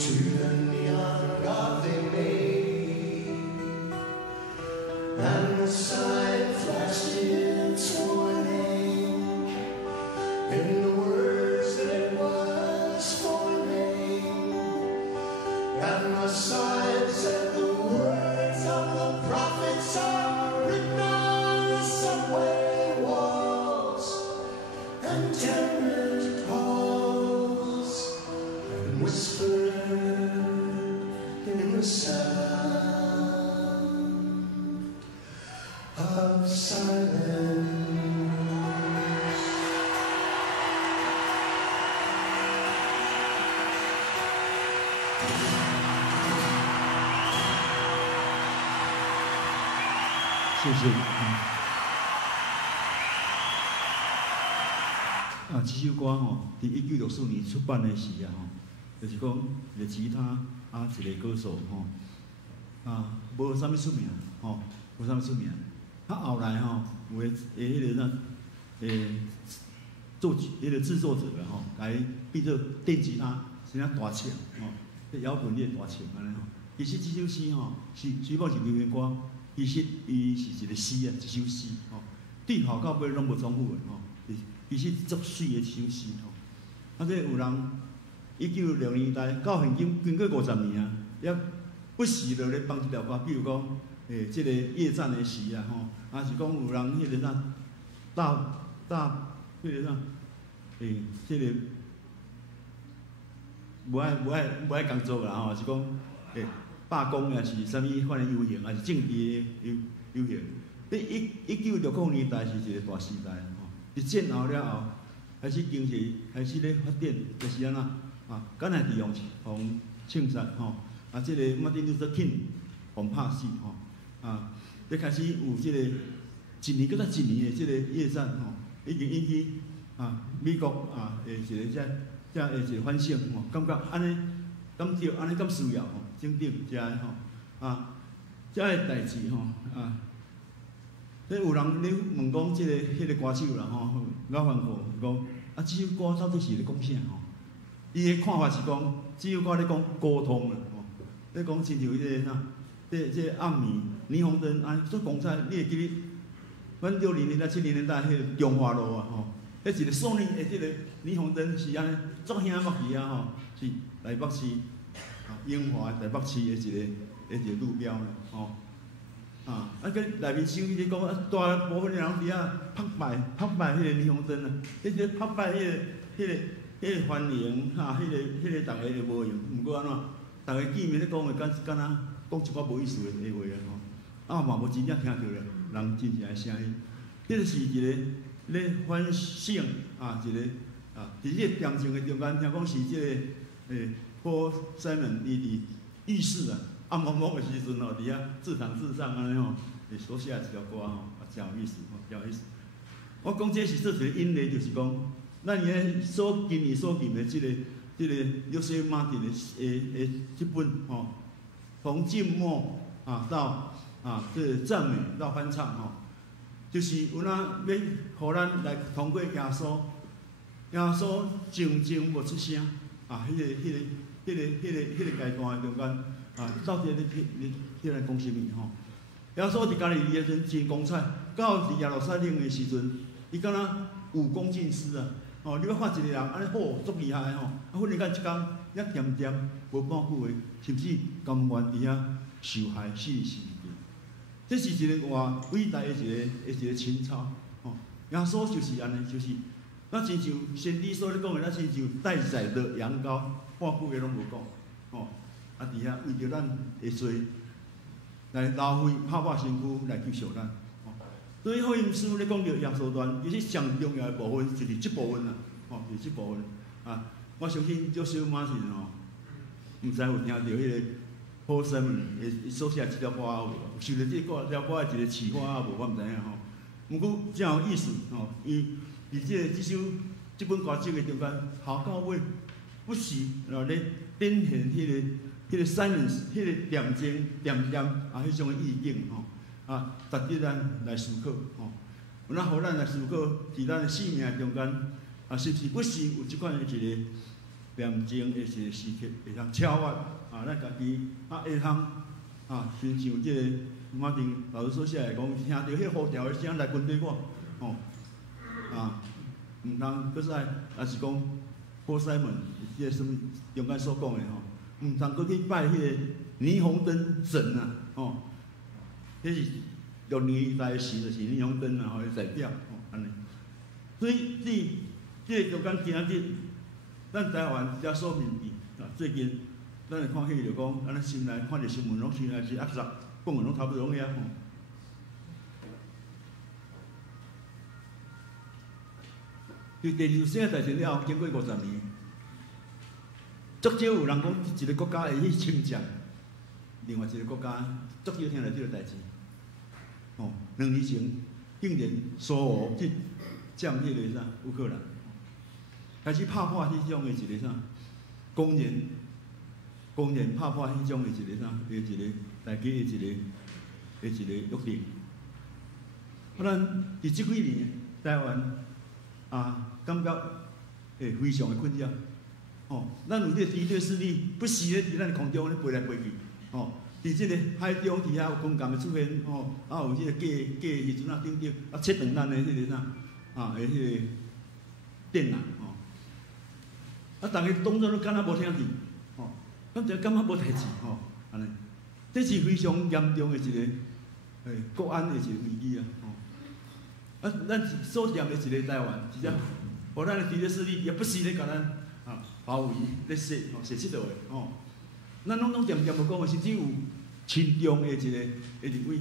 to the neon god they made. And the sign flashed its warning in the words that it was forming. And the sign said the words of the prophets are written on the subway walls and tenement halls, and whispered in the sound of silence. 谢谢。这首歌吼，伫1964年出版的时啊吼，就是讲一个吉他一个歌手吼，无啥物出名吼，无啥物出名。后来吼，有迄个制作者吼，甲伊变做电吉他，是大唱吼，摇滚乐大唱安尼吼。其实这首诗吼，虽然是流行歌，其实伊是一个诗啊，一首诗吼，对头到尾拢无重复的吼。其实足水的一首诗吼，这有人1960年代到现今经过50年啊，也不时就咧放一条歌，比如讲这个夜战的诗啊吼，是讲有人迄个啥迄个啥这个无爱工作啦吼，是讲罢工也是啥物款的游行，也是政治的游行。1960年代是一个大时代。伫战后了后，开始经济开始咧发展，就是安怎敢若利用互枪杀吼，即个马丁路德金互拍死吼，咧开始有即个一年搁再一年的即个夜战吼，已经引起美国的一个的一个反省吼，感觉安尼敢对安尼敢需要吼，整整遮个吼遮个代志吼咧有人咧问讲，迄个歌手啦吼，老范哥讲这首歌到底是咧讲啥吼？伊的看法是讲，这首歌咧讲沟通啦吼，咧讲亲像迄个啥，这暗暝霓虹灯做公仔，你会记得，阮60年代、70年代迄个中华路啊吼，迄一个索尼的即个霓虹灯是安尼，足兄捌去啊吼，是台北市永华台北市的一个路标呢吼。佮内面手咧讲大部分人伫遐拍败迄个霓虹灯啊，迄个拍败迄个欢迎迄个大家会无用，毋过安怎，大家见面咧讲话，敢若讲一寡无意思的话啊吼，嘛无真正听到咧人真正的声音，迄个是一个咧反省一个伫这个战争的中间，听讲是即个Paul Simon 伊伫浴室暗蒙蒙的时阵吼，伫遐自弹自唱安尼吼，会所写一条歌吼，真有意思吼，真有意思。我讲这是做一个引例，就是讲，咱今年所见的即个约瑟马丁的这本吼，从静默到这个赞美到翻唱吼，就是有哪要互咱来通过耶稣静静无出声迄个阶段的中间。到底你来讲啥物吼？耶稣伫加利利的时阵真光彩，到伫耶路撒冷的时阵，伊敢若武功尽失啊！哦，你要发一个人安尼好，足厉害吼！忽然间一工一点点无半久的，甚至甘愿伫遐受害死。这是一个偌伟大的一个情操吼！耶稣就是安尼，就是那亲像先知所咧讲的，那亲像待宰的羊羔，半句话拢无讲，吼。啊，伫遐为着咱会做来劳费拍拍身躯来救赎咱。所以福音书咧讲到耶稣传，其实上重要的部分就是即部分啦，吼，就是即部分啊。我相信少少马是吼，毋知有听到迄个好生们伊所写即条歌啊无？受着即条歌的一个启发啊无？我毋知影吼。毋过真有意思吼，伊伫即本歌集的中间，头到尾不时咧展现迄个 silence， 迄个念经念啊，迄种的意境吼。啊，值得咱来思考吼。有咱互咱来思考，伫咱的生命中间，啊，是不是不时有即款的一个念经的一个时刻，会通超越啊，咱家己啊，会通啊，亲像即个马丁老师所写的讲，听到迄呼召的声来跟对我，吼啊，毋通搁再也是讲波塞门即个什么中间所讲的吼，毋通搁去拜迄个霓虹灯神啊，吼。迄是用年代时就是霓虹灯啊，吼，代表吼安尼。所以即个中间今仔日，咱台湾遮所面对啊，最近咱会看戏就讲，安尼心内看着新闻，拢心内是压缩，讲的拢差不多拢遐吼。就第二次世界大战了后，经过50年，足少有人讲一个国家会去侵占另外一个国家，足少听到即个代志。哦，2年前竟然苏俄去占迄个啥乌克兰，开始拍破迄种的一个啥，公然拍破迄种的一个啥，一个大家的一个约定。啊，咱伫即几年台湾啊，感觉会非常的困扰。哦，咱有这敌对势力不时咧伫咱空中咧飞来飞去，哦。伫即个海中底下有光感的出现，吼，啊有即个架时阵啊顶顶啊切断咱的迄个啥，啊的迄个电缆，吼，啊大家当作拢敢若无听见，吼，咱就感觉无代志，吼，安尼，这是非常严重的一个国安的一个危机啊，吼，啊咱所念的一个台湾，真正，互咱的敌对势力也不时咧甲咱啊包围咧说，吼，说佚佗的，吼，咱拢点无讲的，甚至有。亲中的一个立委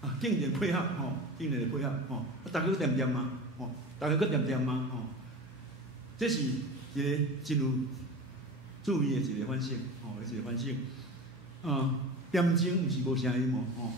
啊，竟然配合吼，竟然配合吼，啊，大家搁点嘛，吼，大家搁点嘛，吼，这是一个真有注意的一个反省，吼，一个反省。啊，点睛毋是无声音吼，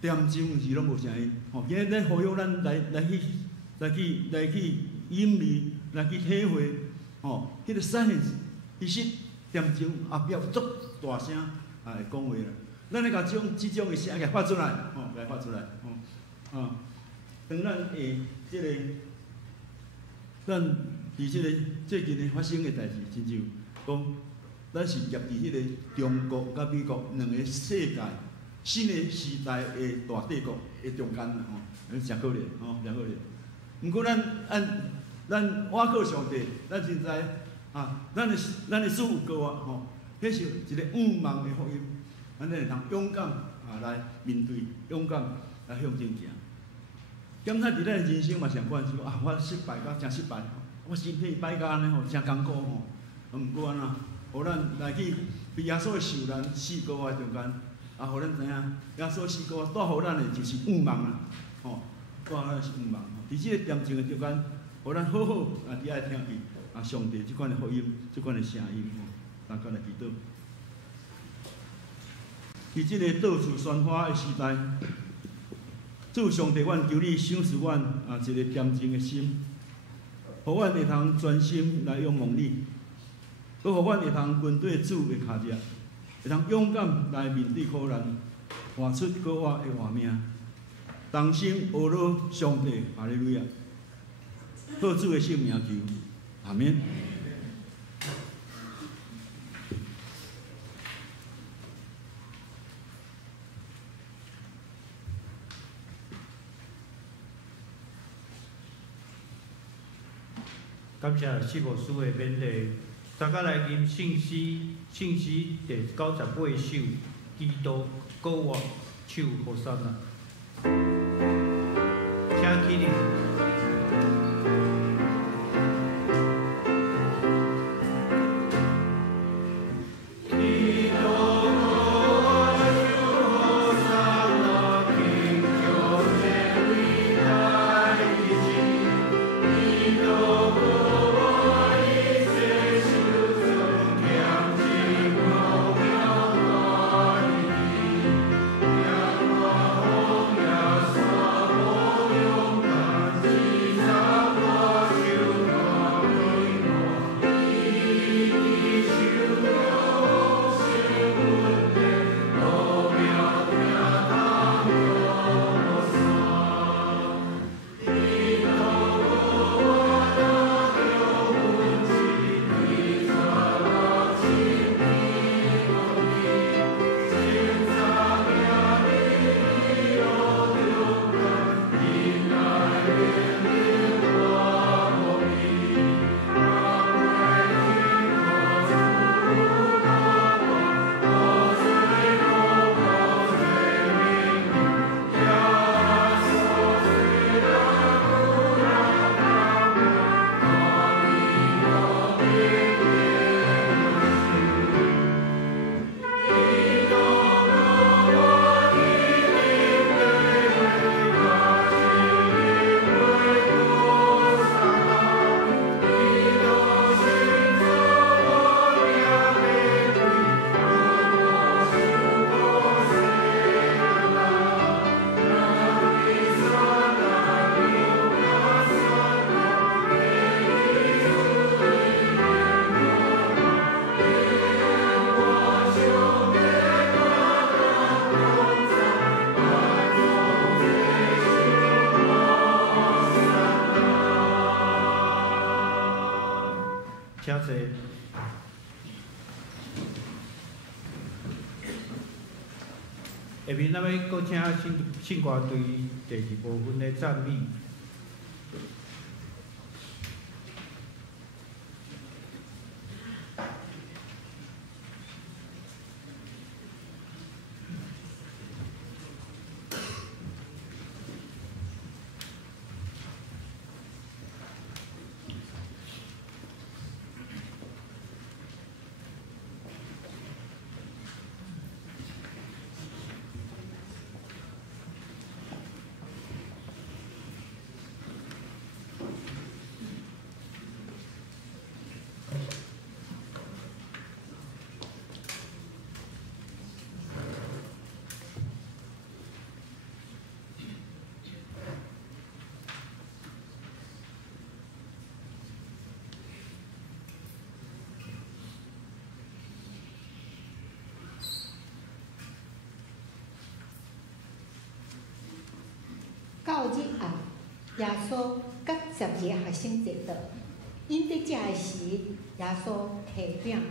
点睛毋是拢无声音，吼，今日咱呼吁咱来去隐秘，来去体会，吼，迄个 silence， 其实点睛后壁足大声啊会讲话啦。咱咧甲即种的声给发出来，吼，给发出来，吼，啊，当咱即个，咱伫即个最近的发生的代志，亲像讲，咱是夹伫迄个中国甲美国2个世界新的时代的大帝国的中间啦，吼，真可怜，吼，真可怜。毋过咱我靠上帝，咱真知啊，咱的主有告啊，吼，迄是一个毋茫的福音。咱会通勇敢啊来面对，勇敢来向前行。检查伫咱人生嘛，上关是讲啊，我失败甲真失败，我身体歹甲安尼吼，真艰苦吼。毋过安那，互咱来去被耶稣的受难4个月中间，啊，互咱知影，耶稣4个月带互咱的就是毋茫啦，吼，带互咱是毋茫。伫即个点睛的中间，互咱好好啊，伫爱听去啊，上帝即款的福音，即款的声音吼，大家来祈祷。伫即个到处宣发的时代，主上帝，阮求你赏赐阮啊一个恬静的心，互阮会通专心来仰望你，搁互阮会通跟对主的脚迹，会通勇敢来面对苦难，活出可活的活命，同心阿罗上帝哈利路亚，靠主的圣名求，阿免。感谢师牧师的勉励，大家来吟信息第98首，基督高我手和善啊，请起立。请坐。下面咱要搁请信歌队第二部分的赞美。到日后，耶稣甲12个学生坐倒，因伫食的时，耶稣摕饼，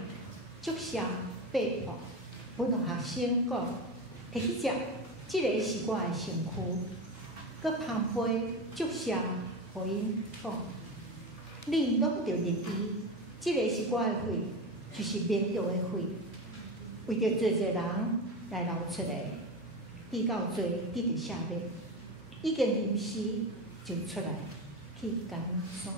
祝谢八破，分互学生讲：摕去食，即个是我的身躯。佮旁杯祝谢，互因讲：恁拢着认伊，即个是我的血，就是免约的血，为着侪侪人来流出来，直到最得着赦免。已经临时就出来去干山。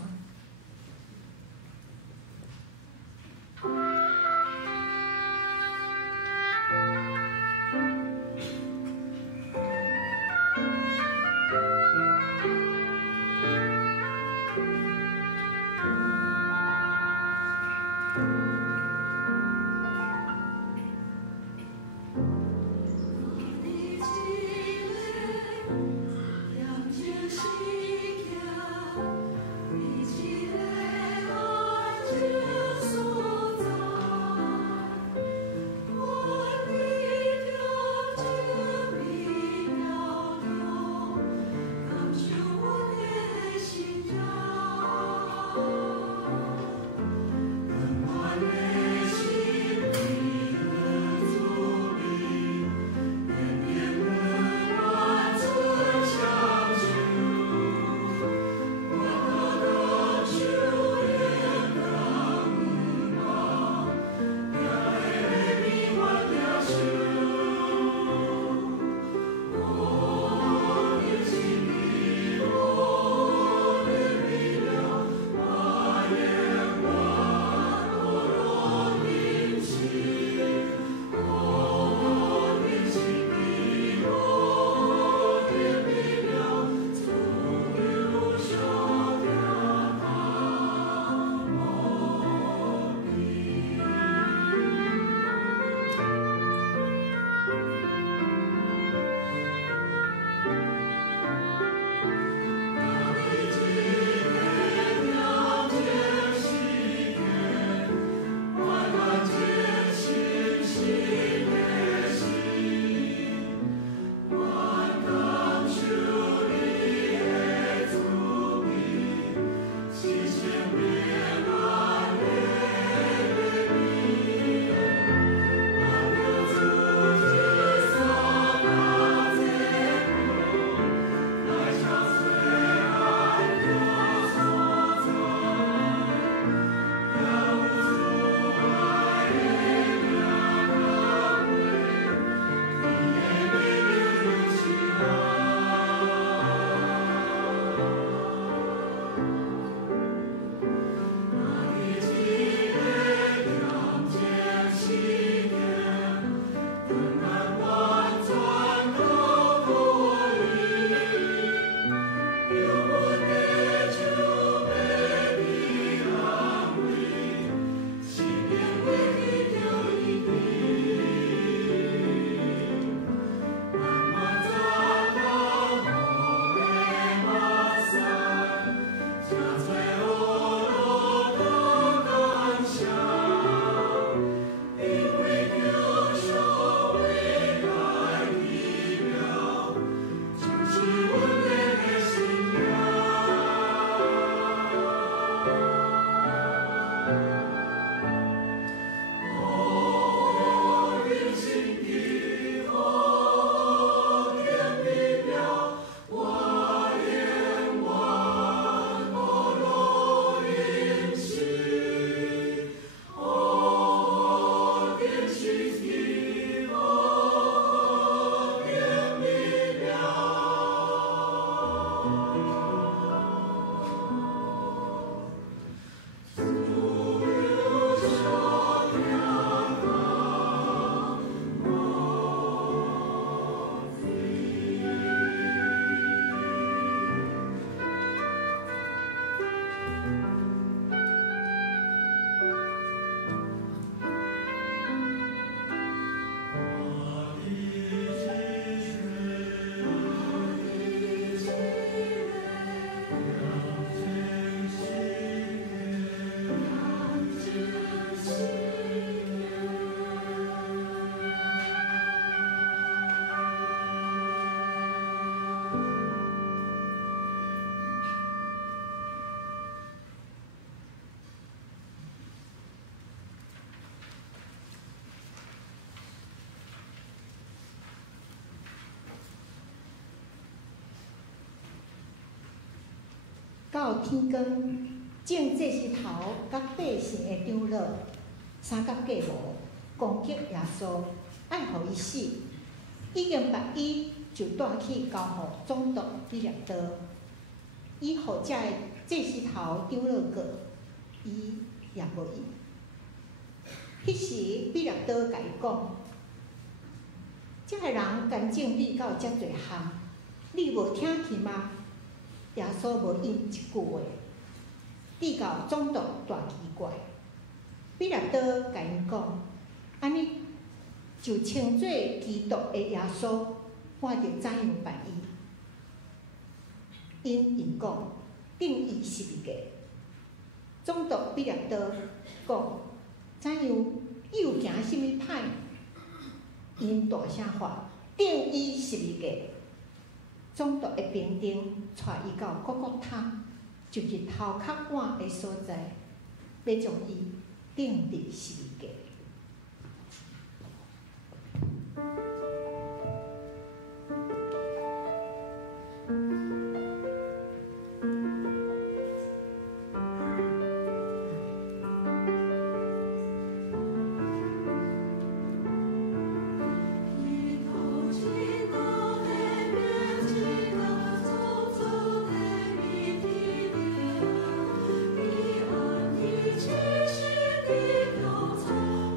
是到天光，种祭司头甲百姓的长老三甲计谋攻击耶稣，爱互伊死。已经把伊就带去交互总督比勒多，伊互遮的祭司头长老过，伊也无用。迄时比勒多甲伊讲：遮个人干正理到遮侪项，你无听去吗？耶稣无应一句话，直到总督大奇怪。比勒多甲因讲：安尼就称做基督的耶稣，我着怎样办伊？因讲定伊是物个。总督比勒多讲：怎样又行什物歹？因大声喊：定伊是物个。总督的兵丁带伊到各各他，就是头壳碗的所在，要将伊定伫是物个。你是你的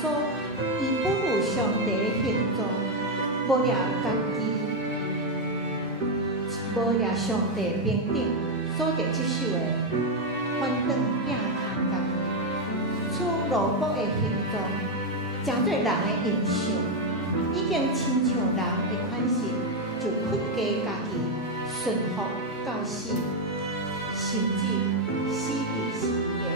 稣以保护上帝的形状，无掠家己，无掠上帝平等所得接受的，反转摒空家己，取奴仆的形状，成做人的形象，已经亲像人的款式，就屈家家己，顺服到死，甚至死伫十字架。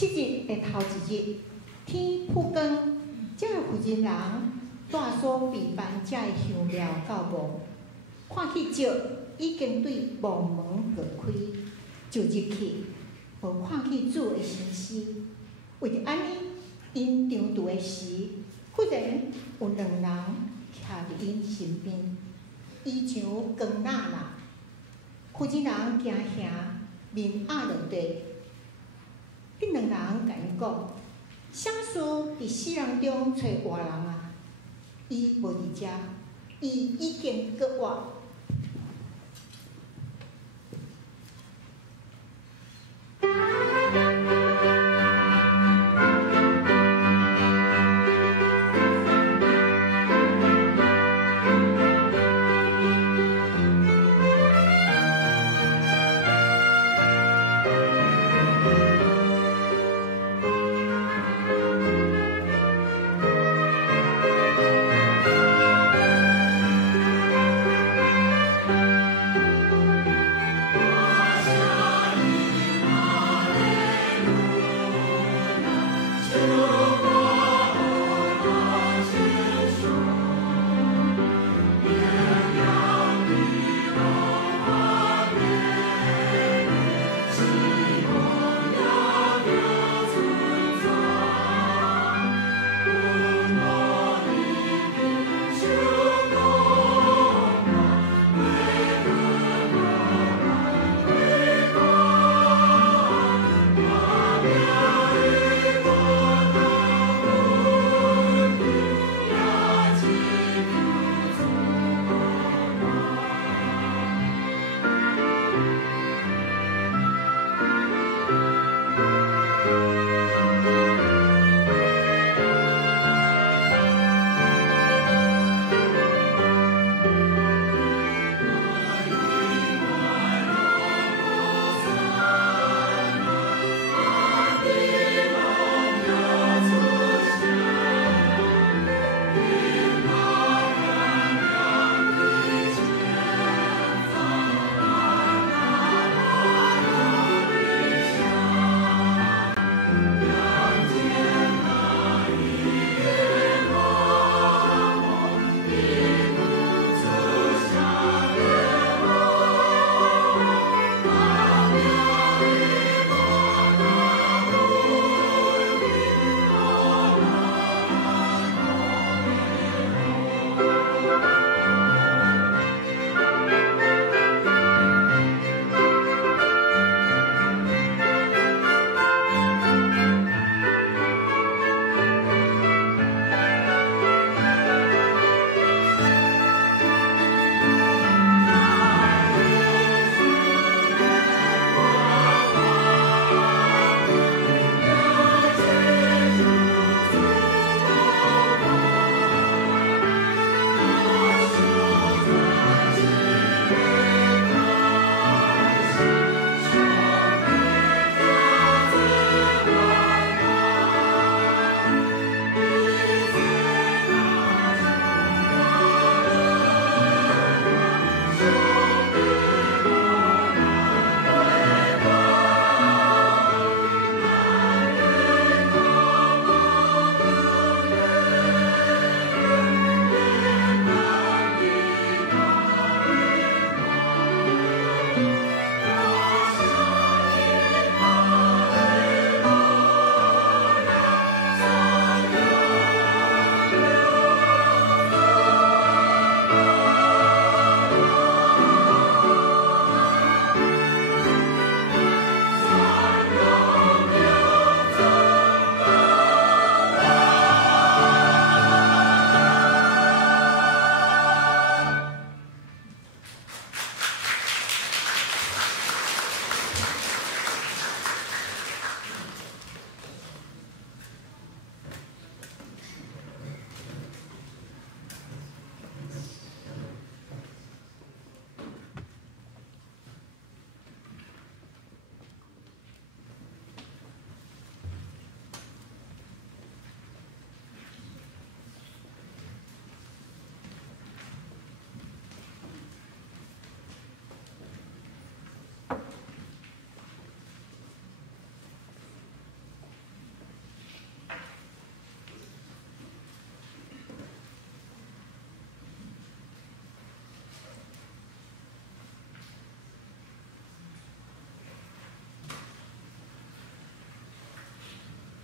7日的头一日，天曝光，这个负责人带所备办这个香料到墓，看去石已经对墓门落开，就入去，无看去主的身尸。为着安尼，因长途的时，忽然有2人徛伫因身边，伊像光那啦。负责人惊吓，面压落地。迄2人甲伊讲：啥事伫死人中找活人啊？伊无伫遮，伊已经搁活。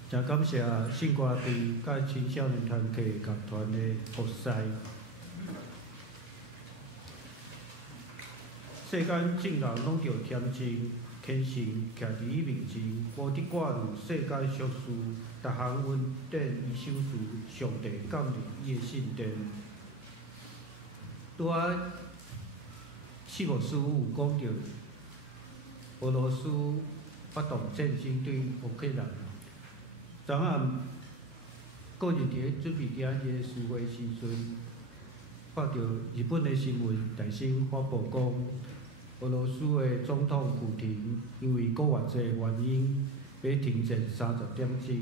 真感谢信歌队甲青少年团契乐团的服侍。世间众人拢着天真、虔诚，徛伫伊面前，无得挂虑世间俗事，逐项稳定伊手事，上帝降临伊的圣殿。拄仔四牧师有讲着，俄罗斯发动战争对乌克兰。昨暗个人伫准备今日聚会时阵，看到日本的新闻大新发布讲，俄罗斯的总统普廷因为国外济原因，要停战30点钟，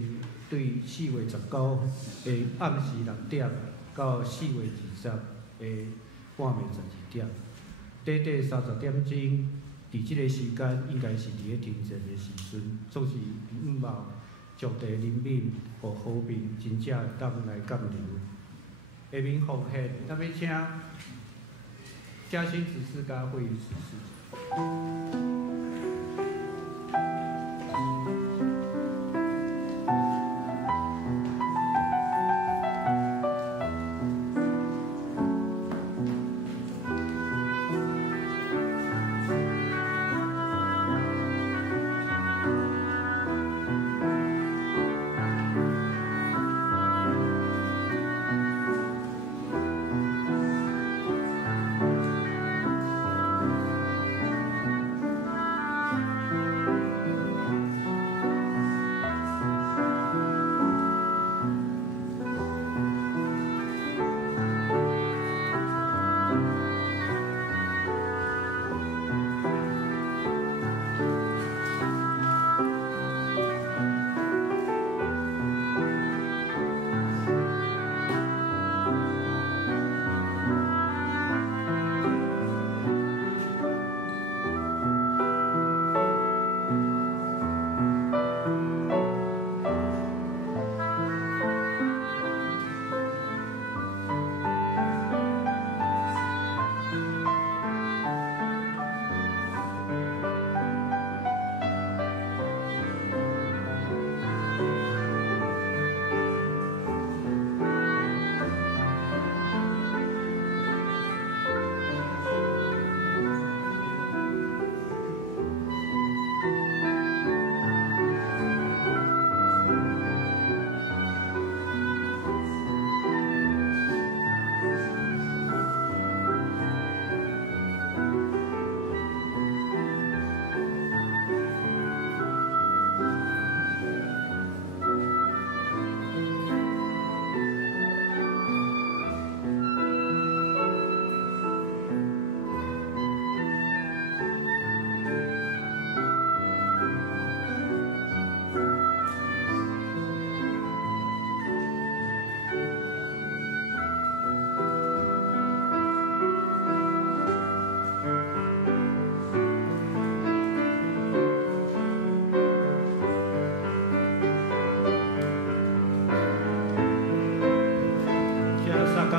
对4月19日暗时6点到4月20日半暝12点，短30点钟，伫即个时间应该是伫咧停战的时阵，总是毋冒上帝人民和和平，真正会当来降临。下面奉献，咱要请嘉兴执事甲会议执事。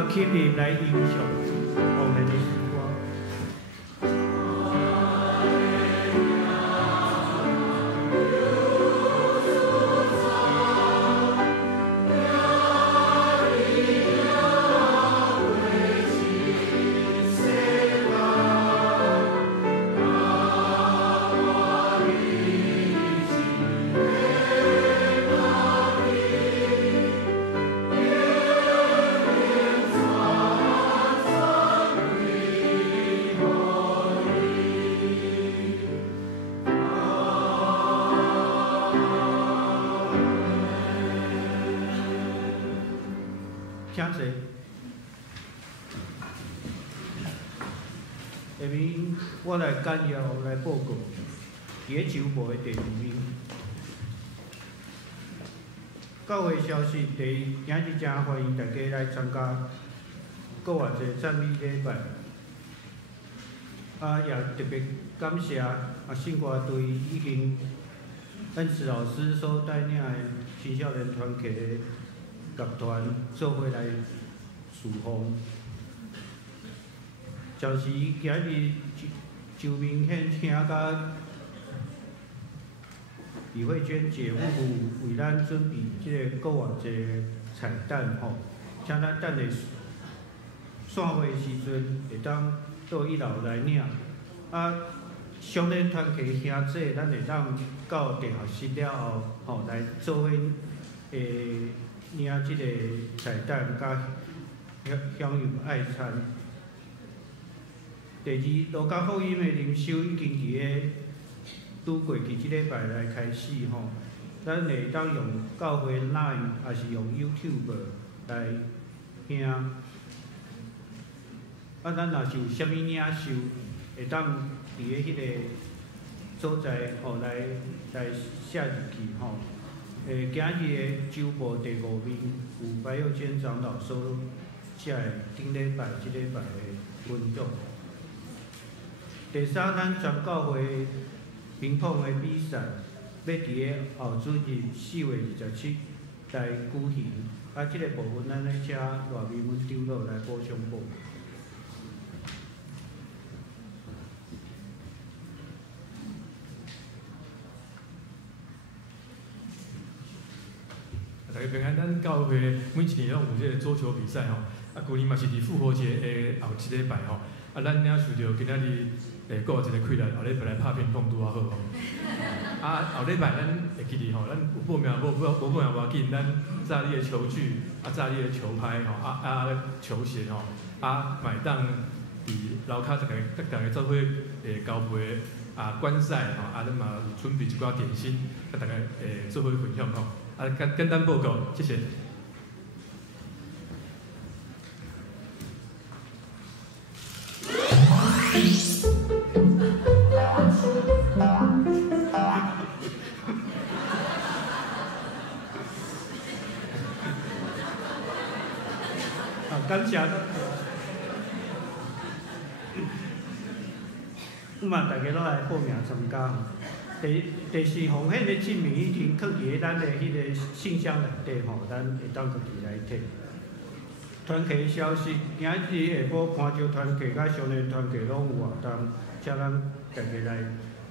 吸引来影响我们的时光。请坐。下面我来简要来报告野球部的第2名。教会消息：第一，今日真欢迎大家来参加国外的赞美礼拜。也特别感谢信歌队已经恩慈老师所带领的青少年团契的乐团做伙来侍奉。就是今日就明显听甲李慧娟姐夫为咱准备即个国外一个彩蛋吼，请咱等下散会时阵会当到一楼来领。啊，相连团契兄弟，咱会当到地下室了后，吼来做伙领即个彩蛋，甲享用爱餐。第二，罗家福音的灵修已经伫个拄过去即礼拜来开始吼，咱会当用教会 Line， 还是用 YouTube 来听。啊，咱若是有啥物领受，会当伫个迄个所在吼来写入去吼。今日的周报第5面有白佑坚长老所写的顶礼拜、即礼拜的文章。第三，咱全教会乒乓的比赛要伫个后主日4月27来举行，啊，即个部分咱咧请赖明文长老来补充报。大家平安，咱教会每一年拢有这个桌球比赛吼，啊，旧年嘛是伫复活节的后一礼拜吼，啊，咱领受着今仔日搁有一个困难，后礼拜来拍乒乓拄啊好吼。啊，后礼拜咱会记哩吼，咱有报名无报名无要紧，咱炸你的球具，啊，炸你的球拍吼，球鞋吼，啊，买当伫楼骹大家做伙交配观赛吼，咱嘛有准备一寡点心，甲大家做伙分享吼。简单报告，谢谢。感谢。嘛，大家拢来报名参加。第4奉献的证明已经放伫咱的迄个信箱内底吼，咱会当家己来摕。团契消息，今日下晡潘州团契甲双联团契拢有活动，请咱大家来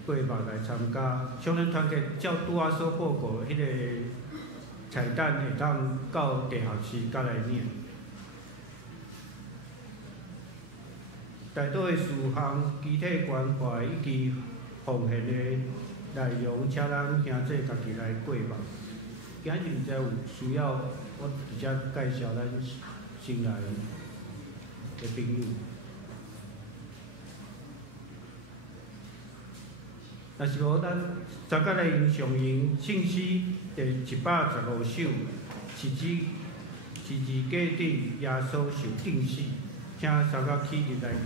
过目来参加。双联团契照拄仔所报告迄个彩蛋会当到地下室甲来领。大岛的事项、具体关怀以及奉献的内容，请咱兄弟家己来过目。今日毋知有需要，我直接介绍咱新来的朋友。若是无，咱昨个来用上映信息第115首，是指假定耶稣受定死。请三角起入来念。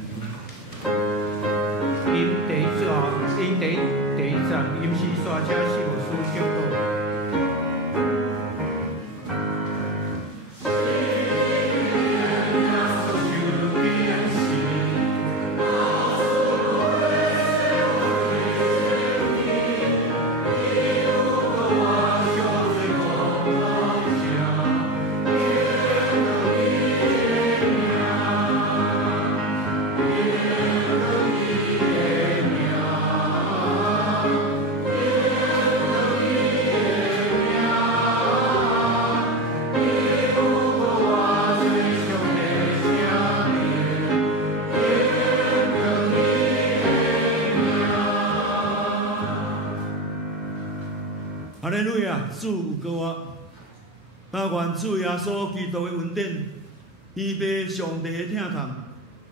因第一站临时刷车事务所上报。哈利路亚，主有告我，但愿主耶稣基督的恩典、天父上帝的疼痛，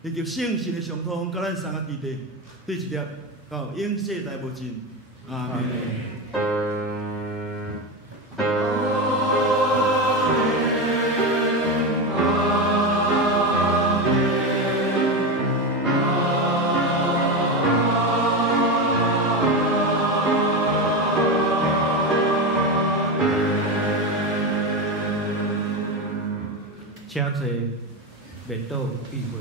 以及圣神的上通，甲咱三个弟弟对一粒到永世代无尽。阿门。请坐，面倒闭会。